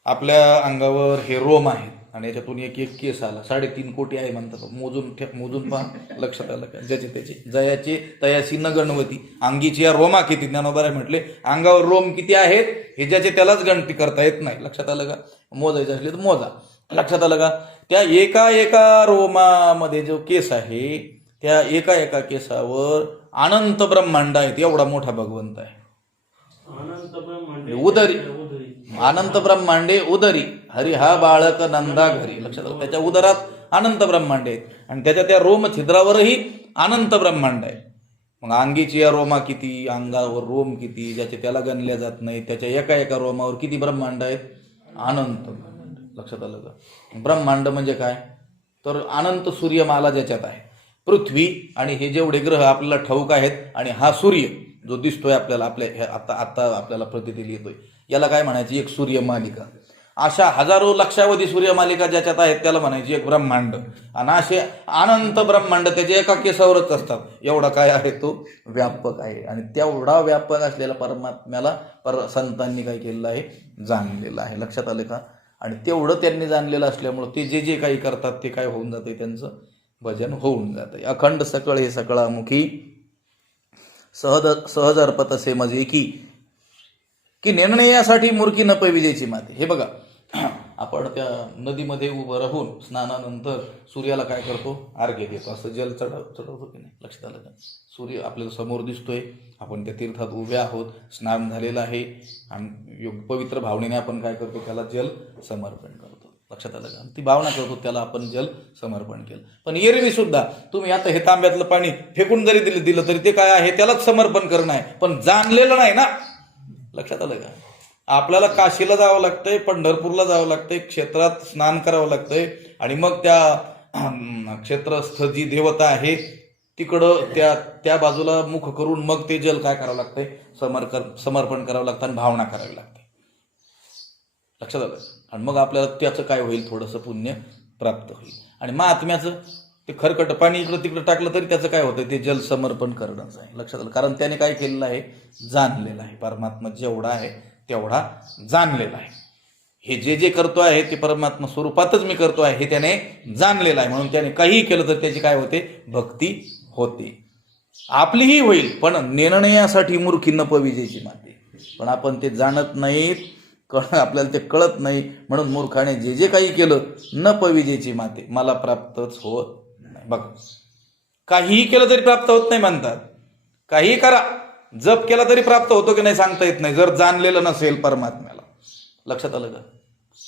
आपल्या अंगावर हे रोम आहेत आणि याच्यातून एक एक केस आला. 3.5 कोटी आहे म्हणतात. मोजून पहा. लक्षात आलं का? ज्याचे त्याचे जयाचे तयासी न गणवती. अंगीची या रोमा किती? ज्ञानोबा म्हटले अंगावर रोम किती आहेत हे ज्याचे त्यालाच गणती करता येत नाही. लक्षात आलं का? मोजायचं असले तर मोजा. लक्षात आलं का? त्या एका एका रोमामध्ये जो केस आहे, त्या एका एका केसावर अनंत ब्रह्मांड आहेत. एवढा मोठा भगवंत आहे. उदरी अनंत ब्रह्मांडे उदरी हरी हा बाळक नंदा घरी. लक्षात आलं? त्याच्या उदरात अनंत ब्रह्मांडे आहेत आणि त्याच्या त्या रोम छिद्रावरही अनंत ब्रह्मांड आहे. मग अंगीची या रोमा किती, अंगावर रोम किती, ज्याचे त्याला गणल्या जात नाही, त्याच्या एका एका रोमावर किती ब्रह्मांड आहेत? अनंत ब्रह्मांड. लक्षात आलं का? ब्रह्मांड म्हणजे काय? तर अनंत सूर्यमाला ज्याच्यात आहे. पृथ्वी आणि हे जेवढे ग्रह आपल्याला ठाऊक आहेत आणि हा सूर्य जो दिसतोय आपल्याला, आपल्या आता आपल्याला प्रतीतील येतोय, याला काय म्हणायची? एक सूर्यमालिका. अशा हजारो लक्षावधी सूर्यमालिका ज्याच्यात आहेत त्याला म्हणायची एक ब्रह्मांड. आणि असे अनंत ब्रह्मांड त्याच्या एका केसावरच असतात. एवढा काय आहे? तो व्यापक आहे. आणि तेवढा व्यापक असलेला परमात्म्याला संतांनी काय केलेलं आहे? जाणलेलं आहे. लक्षात आलं का? आणि तेवढं त्यांनी जाणलेलं असल्यामुळं ते जे जे काही करतात ते काय होऊन जाते? त्यांचं भजन होऊन जाते. अखंड सकळ हे सकळामुखी सहज अर्पतसे मजे की निर्णयासाठी मूर्खी न पैविजेची माते. हे बघा, आपण त्या नदीमध्ये उभं राहून स्नानानंतर सूर्याला काय करतो? अर्घ्य देतो. असं जल चढवतो की नाही? लक्षात आलं का? सूर्य आपल्याला समोर दिसतोय, आपण त्या तीर्थात उभे आहोत, स्नान झालेलं आहे आणि पवित्र भावनेने आपण काय करतो? त्याला जल समर्पण करतो. लक्षात आलं का? ती भावना करतो, त्याला आपण जल समर्पण केलं. पण एरवी सुद्धा तुम्ही आता हे तांब्यातलं पाणी फेकून जरी दिलं तरी ते काय आहे? त्यालाच समर्पण करणं आहे, पण जाणलेलं नाही ना. लक्षात आलं का? आपल्याला काशीला जावं लागतंय, पंढरपूरला जावं लागतंय, क्षेत्रात स्नान करावं लागतंय आणि मग त्या क्षेत्रस्थ जी देवता आहे तिकडं त्या बाजूला मुख करून मग ते जल काय करावं लागतंय? समर्पण करावं लागतं आणि भावना करावी लागते. लक्षात आलं? आणि मग आपल्याला त्याचं काय होईल? थोडंसं पुण्य प्राप्त होईल. आणि महात्म्याचं ते खरकट पाणी इकडं तिकडं टाकलं तरी त्याचं काय होतं? ते जल समर्पण करणंच आहे. लक्षात आलं? कारण त्याने काय केलेलं आहे? जाणलेलं आहे. परमात्मा जेवढा आहे तेवढा जाणलेला आहे. हे जे जे करतो आहे ते परमात्मा स्वरूपातच मी करतो आहे हे त्याने जाणलेलं आहे. म्हणून त्याने काहीही केलं तर त्याची काय होते? भक्ती होते. आपलीही होईल, पण निर्णयासाठी मूर्खी न पविजेची माते. पण आपण ते जाणत नाहीत, आपल्याला ते कळत नाही, म्हणून मूर्खाने जे जे काही केलं न पविजेची माते, मला प्राप्तच होत नाही. बघ, काहीही केलं तरी प्राप्त होत नाही म्हणतात. काही करा, जप केला तरी प्राप्त होतो की नाही सांगता येत नाही, जर जाणलेलं नसेल परमात्म्याला. लक्षात आलं का?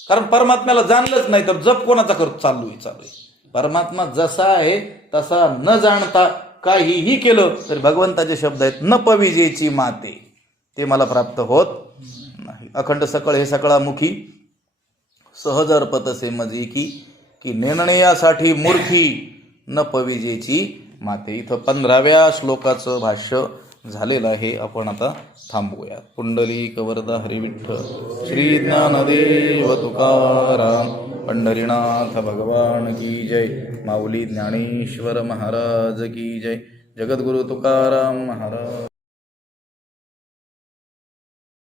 कारण परमात्म्याला जाणलंच नाही तर जप कोणाचा करतो? चालू आहे. परमात्मा जसा आहे तसा न जाणता काहीही केलं तरी भगवंताचे शब्द आहेत, न पविजेची माते, ते मला प्राप्त होत नाही. अखंड सकळ हे सकळामुखी सहज अर्पतसे मजे की निर्णयासाठी मूर्खी न पविजेची माते. इथं 15व्या श्लोकाचं भाष्य झालेलं आहे. आपण आता थांबूया. पुंडलिक वरदा हरी विठ्ठल श्री ज्ञानदेव तुकाराम पंढरीनाथ भगवान की जय. माऊली ज्ञानेश्वर महाराज की जय. जगद्गुरु तुकाराम महाराज.